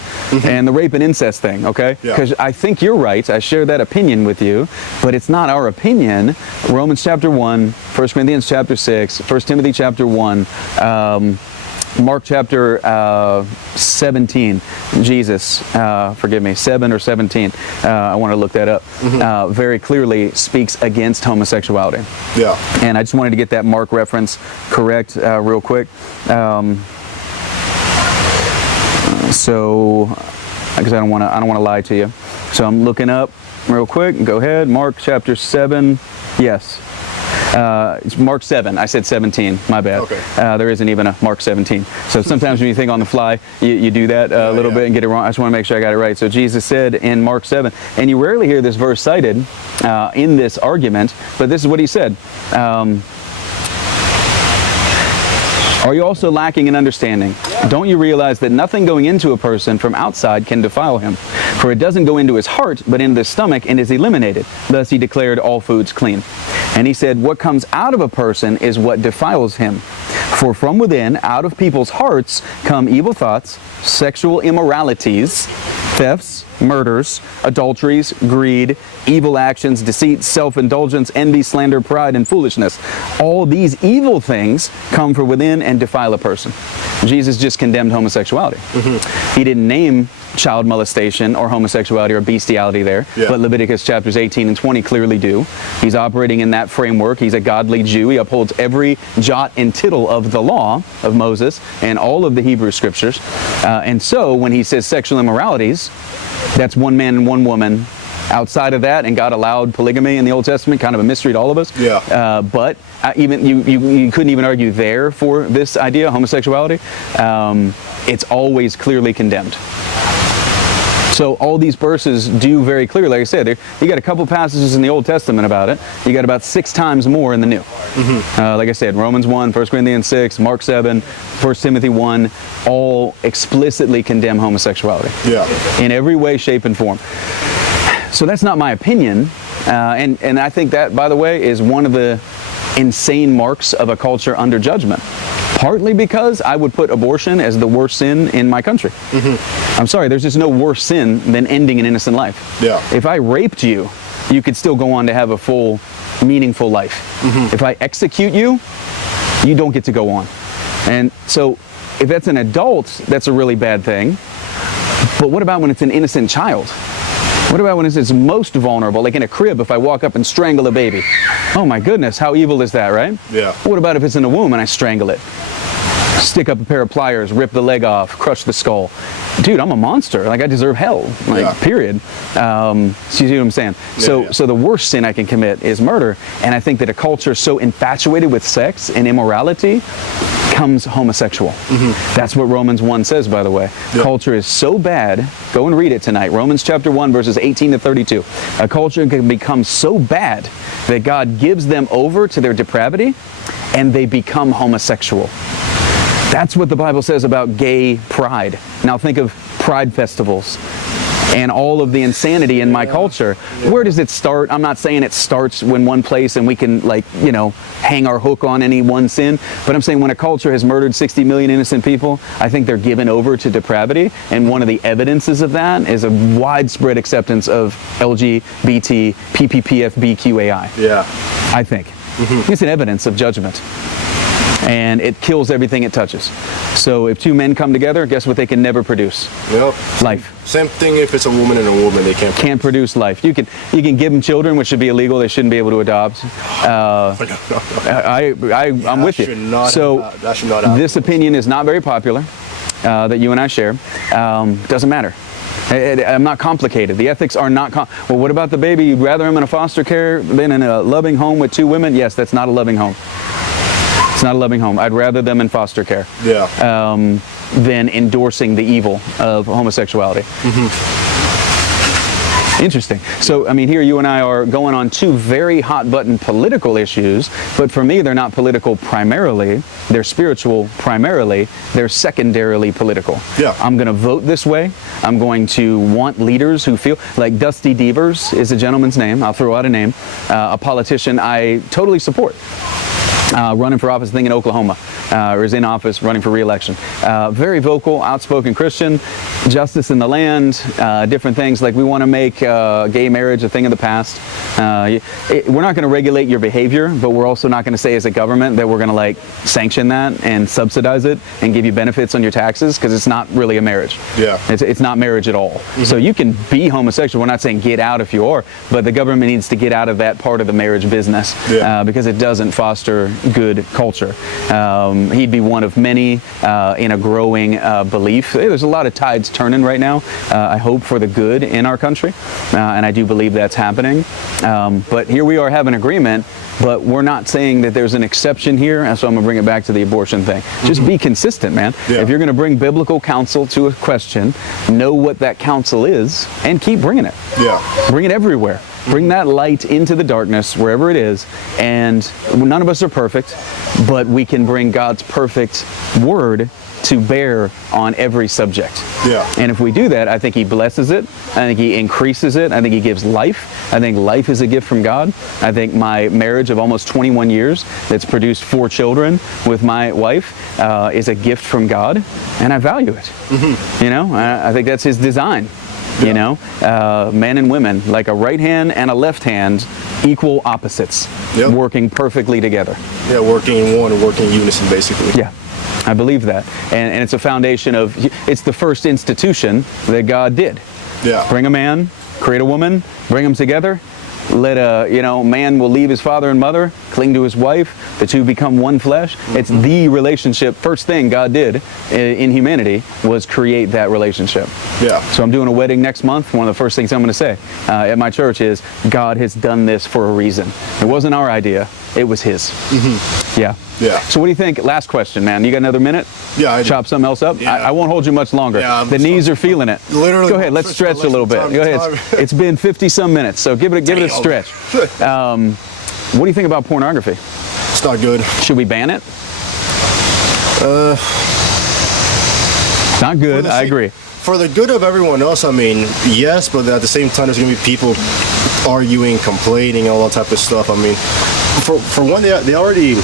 and the rape and incest thing, okay? Because I think you're right. I share that opinion with you, but it's not our opinion. Romans chapter 1, 1 Corinthians chapter 6, 1 Timothy chapter 1, Mark chapter 17, Jesus, forgive me, 7 or 17, I want to look that up, very clearly speaks against homosexuality. Yeah. And I just wanted to get that Mark reference correct real quick. So, because I don't want to lie to you. So I'm looking up real quick. Go ahead. Mark chapter 7. Yes. It's Mark 7. I said 17. My bad. Okay. There isn't even a Mark 17. So sometimes when you think on the fly, you do that a little bit and get it wrong. I just want to make sure I got it right. So Jesus said in Mark 7, and you rarely hear this verse cited in this argument, but this is what He said. Are you also lacking in understanding? Don't you realize that nothing going into a person from outside can defile him? For it doesn't go into his heart, but into the stomach and is eliminated. Thus He declared all foods clean. And He said, what comes out of a person is what defiles him. For from within, out of people's hearts, come evil thoughts, sexual immoralities, thefts, murders, adulteries, greed, evil actions, deceit, self-indulgence, envy, slander, pride, and foolishness. All these evil things come from within and defile a person. Jesus just condemned homosexuality. He didn't name child molestation or homosexuality or bestiality there, but Leviticus chapters 18 and 20 clearly do. He's operating in that framework. He's a godly Jew. He upholds every jot and tittle of the law of Moses and all of the Hebrew scriptures. And so when He says sexual immoralities, that's one man and one woman. Outside of that, and God allowed polygamy in the Old Testament, kind of a mystery to all of us. But even you couldn't even argue there for this idea, homosexuality. It's always clearly condemned. So all these verses do very clearly, like I said, you got a couple passages in the Old Testament about it. You got about 6 times more in the New. Like I said, Romans 1, 1 Corinthians 6, Mark 7, 1 Timothy 1, all explicitly condemn homosexuality. In every way, shape, and form. So that's not my opinion. And I think that, by the way, is one of the insane marks of a culture under judgment. Partly because I would put abortion as the worst sin in my country. I'm sorry, there's just no worse sin than ending an innocent life. If I raped you, you could still go on to have a full, meaningful life. If I execute you, you don't get to go on. And so if that's an adult, that's a really bad thing. But what about when it's an innocent child? What about when it's most vulnerable, like in a crib, if I walk up and strangle a baby? Oh my goodness, how evil is that, right? Yeah. What about if it's in a womb and I strangle it? Stick up a pair of pliers, rip the leg off, crush the skull. Dude, I'm a monster. Like, I deserve hell. Like, period. You see what I'm saying? So the worst sin I can commit is murder. And I think that a culture so infatuated with sex and immorality comes homosexual. That's what Romans 1 says, by the way. Culture is so bad. Go and read it tonight. Romans chapter 1, verses 18 to 32. A culture can become so bad that God gives them over to their depravity and they become homosexual. That's what the Bible says about gay pride. Now think of pride festivals and all of the insanity in my culture. Where does it start? I'm not saying it starts in one place and we can, like, you know, hang our hook on any one sin, but I'm saying when a culture has murdered 60 million innocent people, I think they're given over to depravity, and one of the evidences of that is a widespread acceptance of LGBTPPPFBQAI. Yeah. I think. It's an evidence of judgment. And it kills everything it touches. So if two men come together, guess what they can never produce? Yep. Life. Same thing if it's a woman and a woman, they can't produce life. You can give them children, which should be illegal. They shouldn't be able to adopt. I'm with you. So that should not happen. This opinion is not very popular that you and I share. Doesn't matter. I'm not complicated. The ethics are not well, what about the baby? You'd rather him in a foster care than in a loving home with two women? Yes, that's not a loving home. It's not a loving home. I'd rather them in foster care than endorsing the evil of homosexuality. Interesting. So, I mean, here you and I are going on two very hot-button political issues, but for me, they're not political primarily. They're spiritual primarily. They're secondarily political. Yeah. I'm going to vote this way. I'm going to want leaders who feel like Dusty Devers is a gentleman's name. I'll throw out a name. A politician I totally support. Running for office, I think in Oklahoma, or is in office running for re-election. Very vocal, outspoken Christian, justice in the land, different things. Like, we want to make gay marriage a thing of the past. We're not going to regulate your behavior, but we're also not going to say as a government that we're going to, like, sanction that and subsidize it and give you benefits on your taxes, because it's not really a marriage. Yeah. It's not marriage at all. So you can be homosexual. We're not saying get out if you are, but the government needs to get out of that part of the marriage business because it doesn't foster good culture. He'd be one of many in a growing belief. There's a lot of tides turning right now, I hope, for the good in our country, and I do believe that's happening. But here we are having agreement, but we're not saying that there's an exception here, and so I'm going to bring it back to the abortion thing. Just be consistent, man. If you're going to bring biblical counsel to a question, know what that counsel is and keep bringing it. Bring it everywhere. Bring that light into the darkness, wherever it is, and none of us are perfect, but we can bring God's perfect word to bear on every subject. And if we do that, I think He blesses it. I think He increases it. I think He gives life. I think life is a gift from God. I think my marriage of almost 21 years that's produced 4 children with my wife is a gift from God, and I value it. You know, I think that's His design. You know, men and women, like a right hand and a left hand, equal opposites, working perfectly together. Working in one, working in unison, basically. I believe that. And it's a foundation of, it's the first institution that God did. Bring a man, create a woman, bring them together. Let man will leave his father and mother, cling to his wife, the two become one flesh. It's the relationship. First thing God did in humanity was create that relationship. So I'm doing a wedding next month. One of the first things I'm going to say at my church is, God has done this for a reason. It wasn't our idea. It was His. So what do you think? Last question, man. You got another minute? I chop something else up? I won't hold you much longer. The knees are feeling it. Literally. Go ahead. Let's stretch a little bit. Go ahead. It's been 50-some minutes, so give it a stretch. What do you think about pornography? It's not good. Should we ban it? Not good. I agree. For the good of everyone else, I mean, yes, but at the same time, there's going to be people arguing, complaining, all that type of stuff. I mean, for one, they already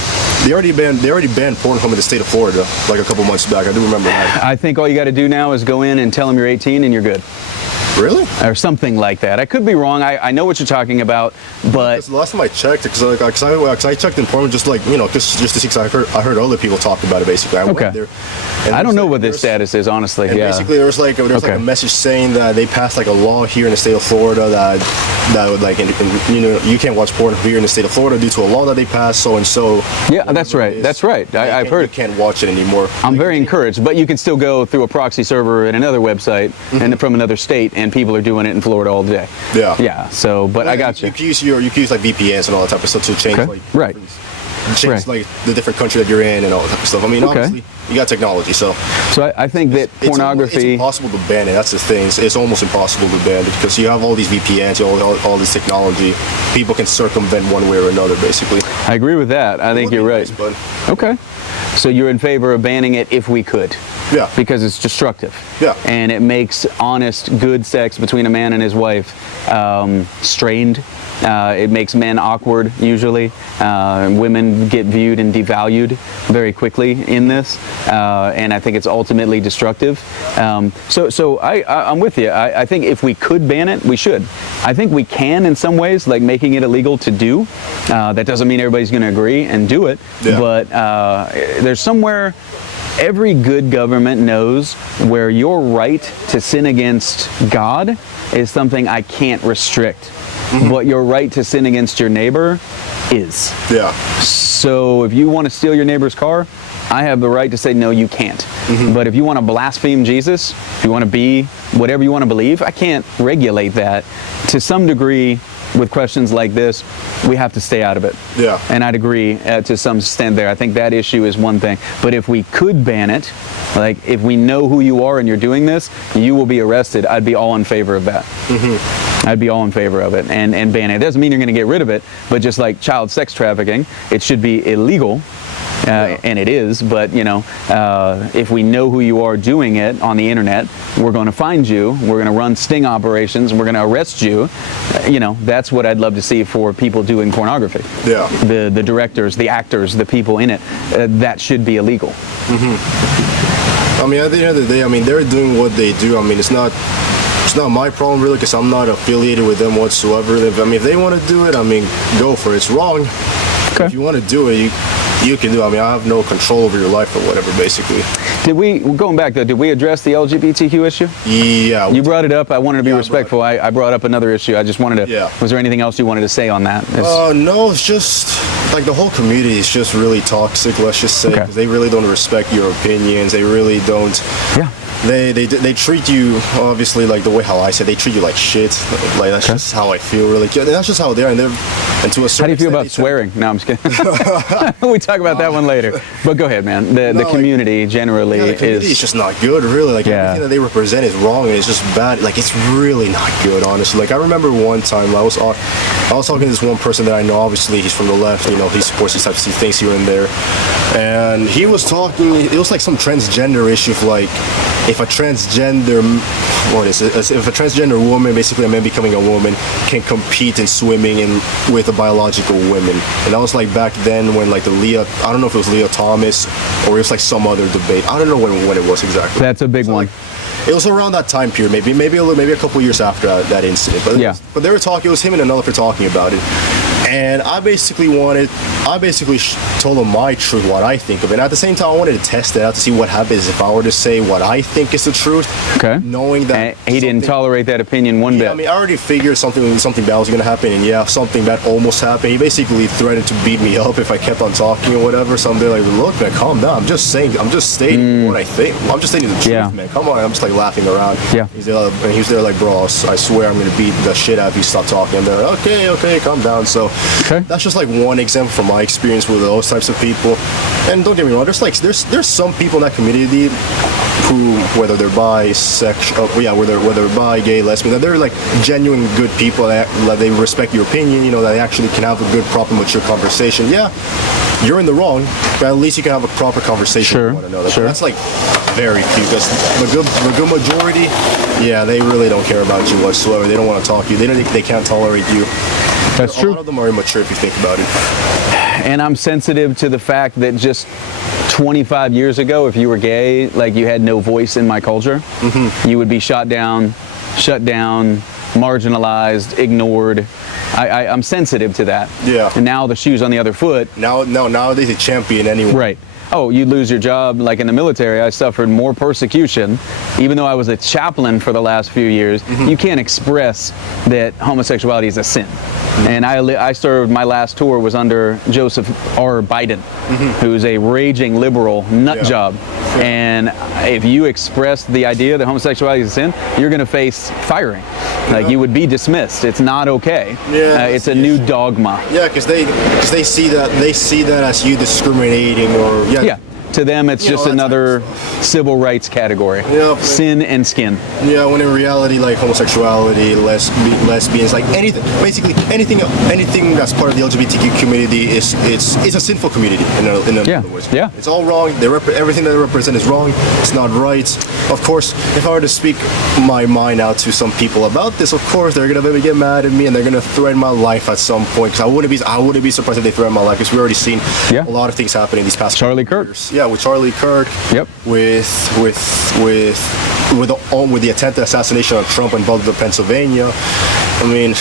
banned Pornhub in the state of Florida like a couple months back. I do remember that. I think all you got to do now is go in and tell them you're 18 and you're good. Really? or something like that. I could be wrong. I know what you're talking about, but Because the last time I checked, because I checked in Portland just like, just to see, because I heard other people talk about it basically. I Okay. went there. And I don't know what there's- this status is, honestly. And Yeah. basically there was like Okay. a message saying that they passed like a law here in the state of Florida that would like, you can't watch porn here in the state of Florida due to a law that they passed, so and so. Yeah, that's right. That's right. I've heard. You can't watch it anymore. I'm very encouraged, but you can still go through a proxy server in another website and from another state, and people are doing it in Florida all day. Yeah. Yeah. So, but I got you. You can use like VPNs and all that type of stuff to change Okay. like Right. change like the different country that you're in and all that type of stuff. I mean, Okay. obviously you got technology, so So I think that it's pornography. impossible to ban it. That's the thing. It's almost impossible to ban it because you have all these VPNs, all this technology. People can circumvent one way or another, basically. I agree with that. I think Would you're be right. nice, but Okay. So you're in favor of banning it if we could? yeah, Because it's destructive. Yeah. And it makes honest, good sex between a man and his wife strained. It makes men awkward, usually. Women get viewed and devalued very quickly in this. And I think it's ultimately destructive. So I'm with you. I think if we could ban it, we should. I think we can in some ways, like making it illegal to do. That doesn't mean everybody's going to agree and do it. Yeah. But there's somewhere. Every good government knows where your right to sin against God is something I can't restrict. But your right to sin against your neighbor is. yeah, So if you want to steal your neighbor's car, I have the right to say, no, you can't. But if you want to blaspheme Jesus, if you want to be whatever you want to believe, I can't regulate that. To some degree, with questions like this, we have to stay out of it. Yeah. And I'd agree to some extent there. I think that issue is one thing. But if we could ban it, like if we know who you are and you're doing this, you will be arrested. I'd be all in favor of that. I'd be all in favor of it and ban it. It doesn't mean you're going to get rid of it, but just like child sex trafficking, it should be illegal. And it is, but if we know who you are doing it on the internet, we're going to find you, we're going to run sting operations, we're going to arrest you. That's what I'd love to see for people doing pornography. yeah. The directors, the actors, the people in it, that should be illegal. I mean, at the end of the day, I mean, they're doing what they do. I mean, it's not my problem really because I'm not affiliated with them whatsoever. If they want to do it, I mean, go for it. It's wrong. Okay. If you want to do it, you can do it. I mean, I have no control over your life or whatever, basically. Going back though, did we address the LGBTQ issue? Yeah. You brought it up. I wanted to be Yeah, I respectful. I brought up another issue. I just wanted to. Yeah. Was there anything else you wanted to say on that? No, it's just like the whole community is just really toxic. Let's just say Okay. because they really don't respect your opinions. They really don't. Yeah. They treat you obviously like the way how I said they treat you like shit. Like that's just how I feel really. Yeah, that's just how they are. And to a certain How do you feel extent, about they swearing? No, I'm just kidding. We talk about that one later. But go ahead, man. The like, community generally the community is is. just not good, really. Like Yeah. everything that they represent is wrong, and it's just bad. Like it's really not good, honestly. Like I remember one time I was talking to this one person that I know. Obviously, he's from the left. He supports these types of things here and there. And he was talking. It was like some transgender issue, of like if a transgender, if a transgender woman, basically a man becoming a woman, can compete in swimming with a biological woman. And that was like back then when like I don't know if it was Leah Thomas or it was like some other debate. I don't know when it was exactly. That's a big one. It was around that time period, maybe a couple years after that incident. But Yeah. But they were talking. It was him and another for talking about it. And I basically told him my truth, what I think of it. And at the same time, I wanted to test it out to see what happens if I were to say what I think is the truth. Okay. Knowing that he didn't tolerate that opinion one bit. I mean, I already figured something bad was going to happen, and yeah, something bad almost happened. He basically threatened to beat me up if I kept on talking or whatever. So I'm there like, look, man, calm down. I'm just stating what I think. I'm just stating the truth, Yeah. man. Come on. I'm just like laughing around. Yeah. He's there like, bro, I swear I'm going to beat the shit out of you. Stop talking. I'm there, okay, calm down. So that's just like one example from my experience with those types of people. And don't get me wrong, there's some people in that community who, whether they're bisexual, whether they're bi, gay, lesbian, that they're like genuine good people that they respect your opinion, that they actually can have a good, proper, mature conversation. Yeah, you're in the wrong, but at least you can have a proper conversation with one another. Sure. That's like very few, because the good majority, yeah, they really don't care about you whatsoever. They don't want to talk to you. They can't tolerate you. That's A true. lot of them are immature if you think about it. And I'm sensitive to the fact that just 25 years ago, if you were gay, like you had no voice in my culture. You would be shot down, shut down, marginalized, ignored. I'm sensitive to that. Yeah. And now the shoe's on the other foot. Nowadays a champion anyway. Right. Oh, you lose your job. Like in the military, I suffered more persecution, even though I was a chaplain for the last few years. You can't express that homosexuality is a sin. And I served, my last tour was under Joseph R. Biden, who's a raging liberal nut job. And if you express the idea that homosexuality is a sin, you're going to face firing. Like you would be dismissed. It's not okay. Yeah, it's a new dogma. Yeah, because they see that as you discriminating or yeah. To them, it's just another civil rights category. Yeah, sin and skin. Yeah, when in reality, like homosexuality, lesbians, like anything, basically anything that's part of the LGBTQ community is a sinful community in other words. Yeah. It's all wrong. Everything that they represent is wrong. It's not right. Of course, if I were to speak my mind out to some people about this, of course they're gonna maybe get mad at me and they're gonna threaten my life at some point. Because I wouldn't be surprised if they threaten my life, because we've already seen a lot of things happening these past Charlie Kirk. years. Yeah, with Charlie Kirk. Yep. With the attempted assassination of Trump in Butler, Pennsylvania. I mean,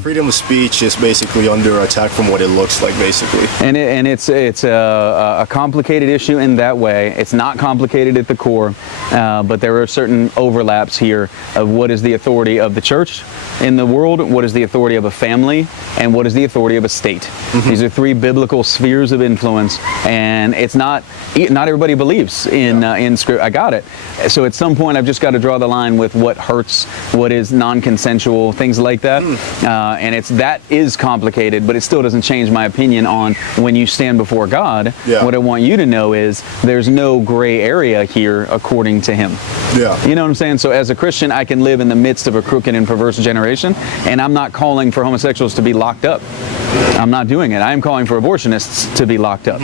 freedom of speech is basically under attack from what it looks like, basically. And it's a complicated issue in that way. It's not complicated at the core, but there are certain overlaps here of what is the authority of the church in the world, what is the authority of a family, and what is the authority of a state. These are three biblical spheres of influence, and it's not everybody believes in script. I got it. So at some point, I've just got to draw the line with what hurts, what is non-consensual, things like that. And that is complicated, but it still doesn't change my opinion on when you stand before God. What I want you to know is there's no gray area here according to Him. You know what I'm saying? So as a Christian, I can live in the midst of a crooked and perverse generation, and I'm not calling for homosexuals to be locked up. I'm not doing it. I am calling for abortionists to be locked up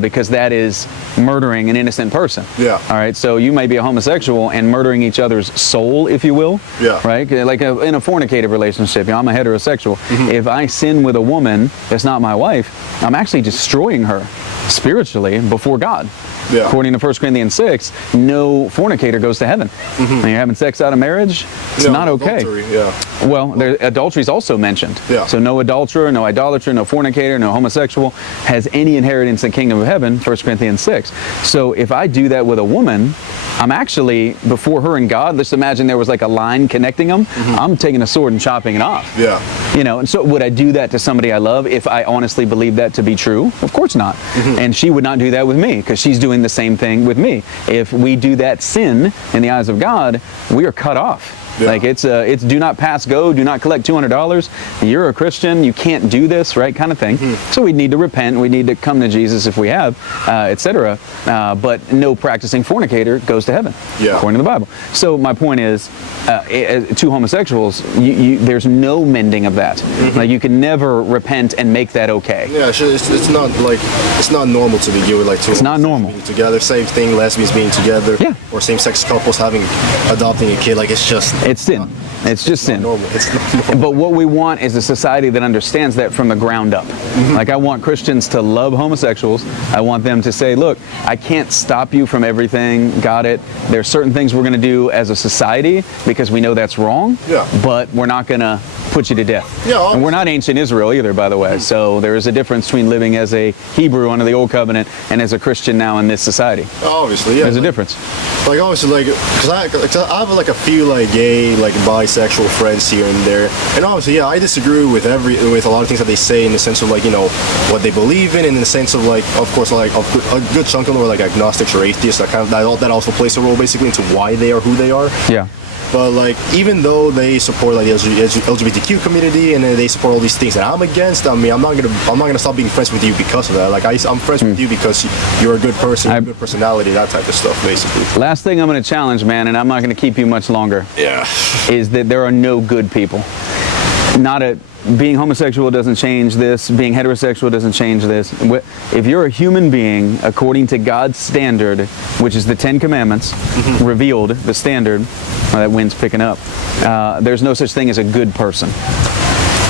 because that is murdering an innocent person. All right. So you may be a homosexual and murdering each other's soul, if you will. Right. Like in a fornicative relationship. You know, I'm a heterosexual. If I sin with a woman that's not my wife, I'm actually destroying her spiritually before God. According to 1 Corinthians 6, no fornicator goes to heaven. When you're having sex out of marriage, it's not okay. Adultery, well, adultery is also mentioned. So no adulterer, no idolater, no fornicator, no homosexual has any inheritance in the kingdom of heaven, 1 Corinthians 6. So if I do that with a woman, I'm actually, before her and God, let's imagine there was like a line connecting them, I'm taking a sword and chopping it off. You know, and so would I do that to somebody I love if I honestly believe that to be true? Of course not. And she would not do that with me because she's doing the same thing with me. If we do that sin in the eyes of God, we are cut off. Like it's do not pass go, do not collect $200. You're a Christian, you can't do this, right? Kind of thing. So we need to repent, we need to come to Jesus if we have, etc. But no practicing fornicator goes to heaven, according to the Bible. So my point is, to homosexuals, there's no mending of that. Like you can never repent and make that okay. It's not normal to begin with, like two. It's not normal. Being together, same thing, lesbians being together, or same-sex couples adopting a kid. Like it's sin. It's just sin. It's not normal. But what we want is a society that understands that from the ground up. Like I want Christians to love homosexuals. I want them to say, look, I can't stop you from everything. Got it. There's certain things we're going to do as a society because we know that's wrong. But we're not going to put you to death. And we're not ancient Israel either, by the way. So there is a difference between living as a Hebrew under the Old Covenant and as a Christian now in this society. Obviously, There's a difference. Like obviously, because I have like a few like gay, like bisexual friends here and there, and obviously, I disagree with a lot of things that they say in the sense of like, you know, what they believe in the sense of like, of course, like a good chunk of them are like agnostics or atheists. That also plays a role basically into why they are who they are. But like, even though they support like the LGBTQ community and they support all these things that I'm against, I mean, I'm not gonna stop being friends with you because of that. Like, I'm friends with you because you're a good person, a good personality, that type of stuff, basically. Last thing I'm gonna challenge, man, and I'm not gonna keep you much longer. Is that there are no good people. Being homosexual doesn't change this. Being heterosexual doesn't change this. If you're a human being, according to God's standard, which is the 10 Commandments, revealed, the standard, that wind's picking up, there's no such thing as a good person.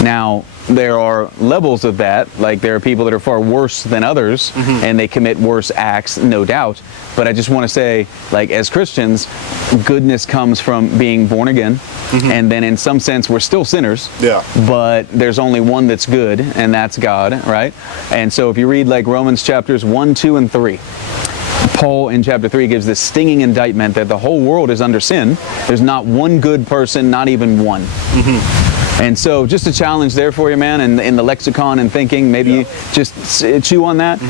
Now, there are levels of that, like there are people that are far worse than others, and they commit worse acts, no doubt. But I just want to say, like, as Christians, goodness comes from being born again, and then in some sense we're still sinners, but there's only one that's good, and that's God, right? And so if you read like Romans chapters 1, 2, and 3, Paul in chapter 3 gives this stinging indictment that the whole world is under sin. There's not one good person, not even one. And so just a challenge there for you, man, and in the lexicon and thinking, maybe you just chew on that.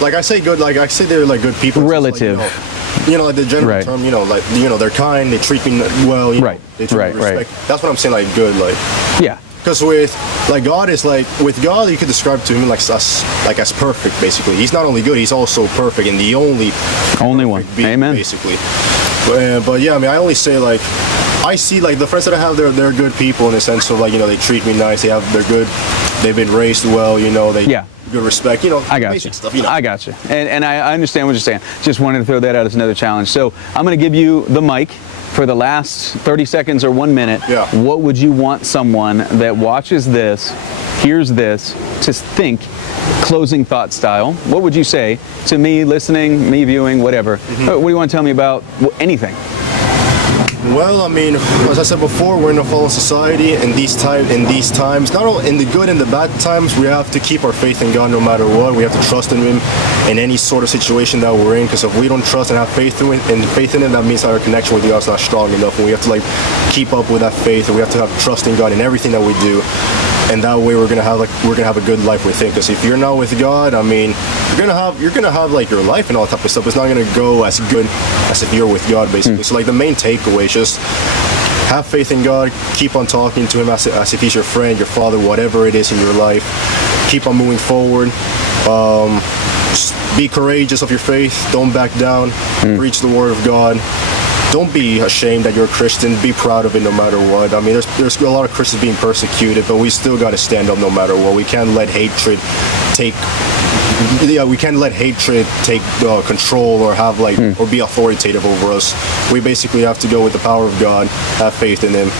Like I say they're like good people. Relative. Like the general term, they're kind, they treat me well, they treat me with respect. That's what I'm saying, like good, like. Yeah. Because with God, with God, you could describe to him like as perfect, basically. He's not only good, he's also perfect, and the only one. Being, amen. Basically. But yeah, I mean, I only say like, I see like the friends that I have, they're good people in the sense of like, they treat me nice, they're good, they've been raised well, they good respect, I got basic you. Stuff, I got you. And I understand what you're saying. Just wanted to throw that out as another challenge. So I'm going to give you the mic for the last 30 seconds or 1 minute. What would you want someone that watches this, hears this, to think, closing thought style? What would you say to me listening, me viewing, whatever? What do you want to tell me about anything? Well, I mean, as I said before, we're in a fallen society. In these times, not only in the good and the bad times, we have to keep our faith in God no matter what. We have to trust in Him in any sort of situation that we're in. Because if we don't trust and have faith in it, that means that our connection with God is not strong enough, and we have to like keep up with that faith. And we have to have trust in God in everything that we do. And that way, we're gonna have a good life with Him. Because if you're not with God, I mean, you're gonna have like your life and all that type of stuff. It's not gonna go as good as if you're with God, basically. So like the main takeaway is just have faith in God. Keep on talking to Him as if He's your friend, your father, whatever it is in your life. Keep on moving forward. Just be courageous of your faith. Don't back down. Preach the word of God. Don't be ashamed that you're a Christian. Be proud of it no matter what. I mean, there's a lot of Christians being persecuted, but we still got to stand up no matter what. We can't let hatred take control or have or be authoritative over us. We basically have to go with the power of God, have faith in Him,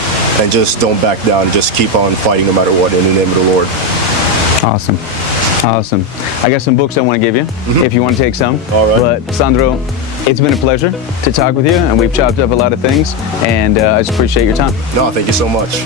and just don't back down. Just keep on fighting no matter what in the name of the Lord. Awesome. I got some books I want to give you if you want to take some. All right. But Sandro, it's been a pleasure to talk with you, and we've chopped up a lot of things, and I just appreciate your time. No, thank you so much.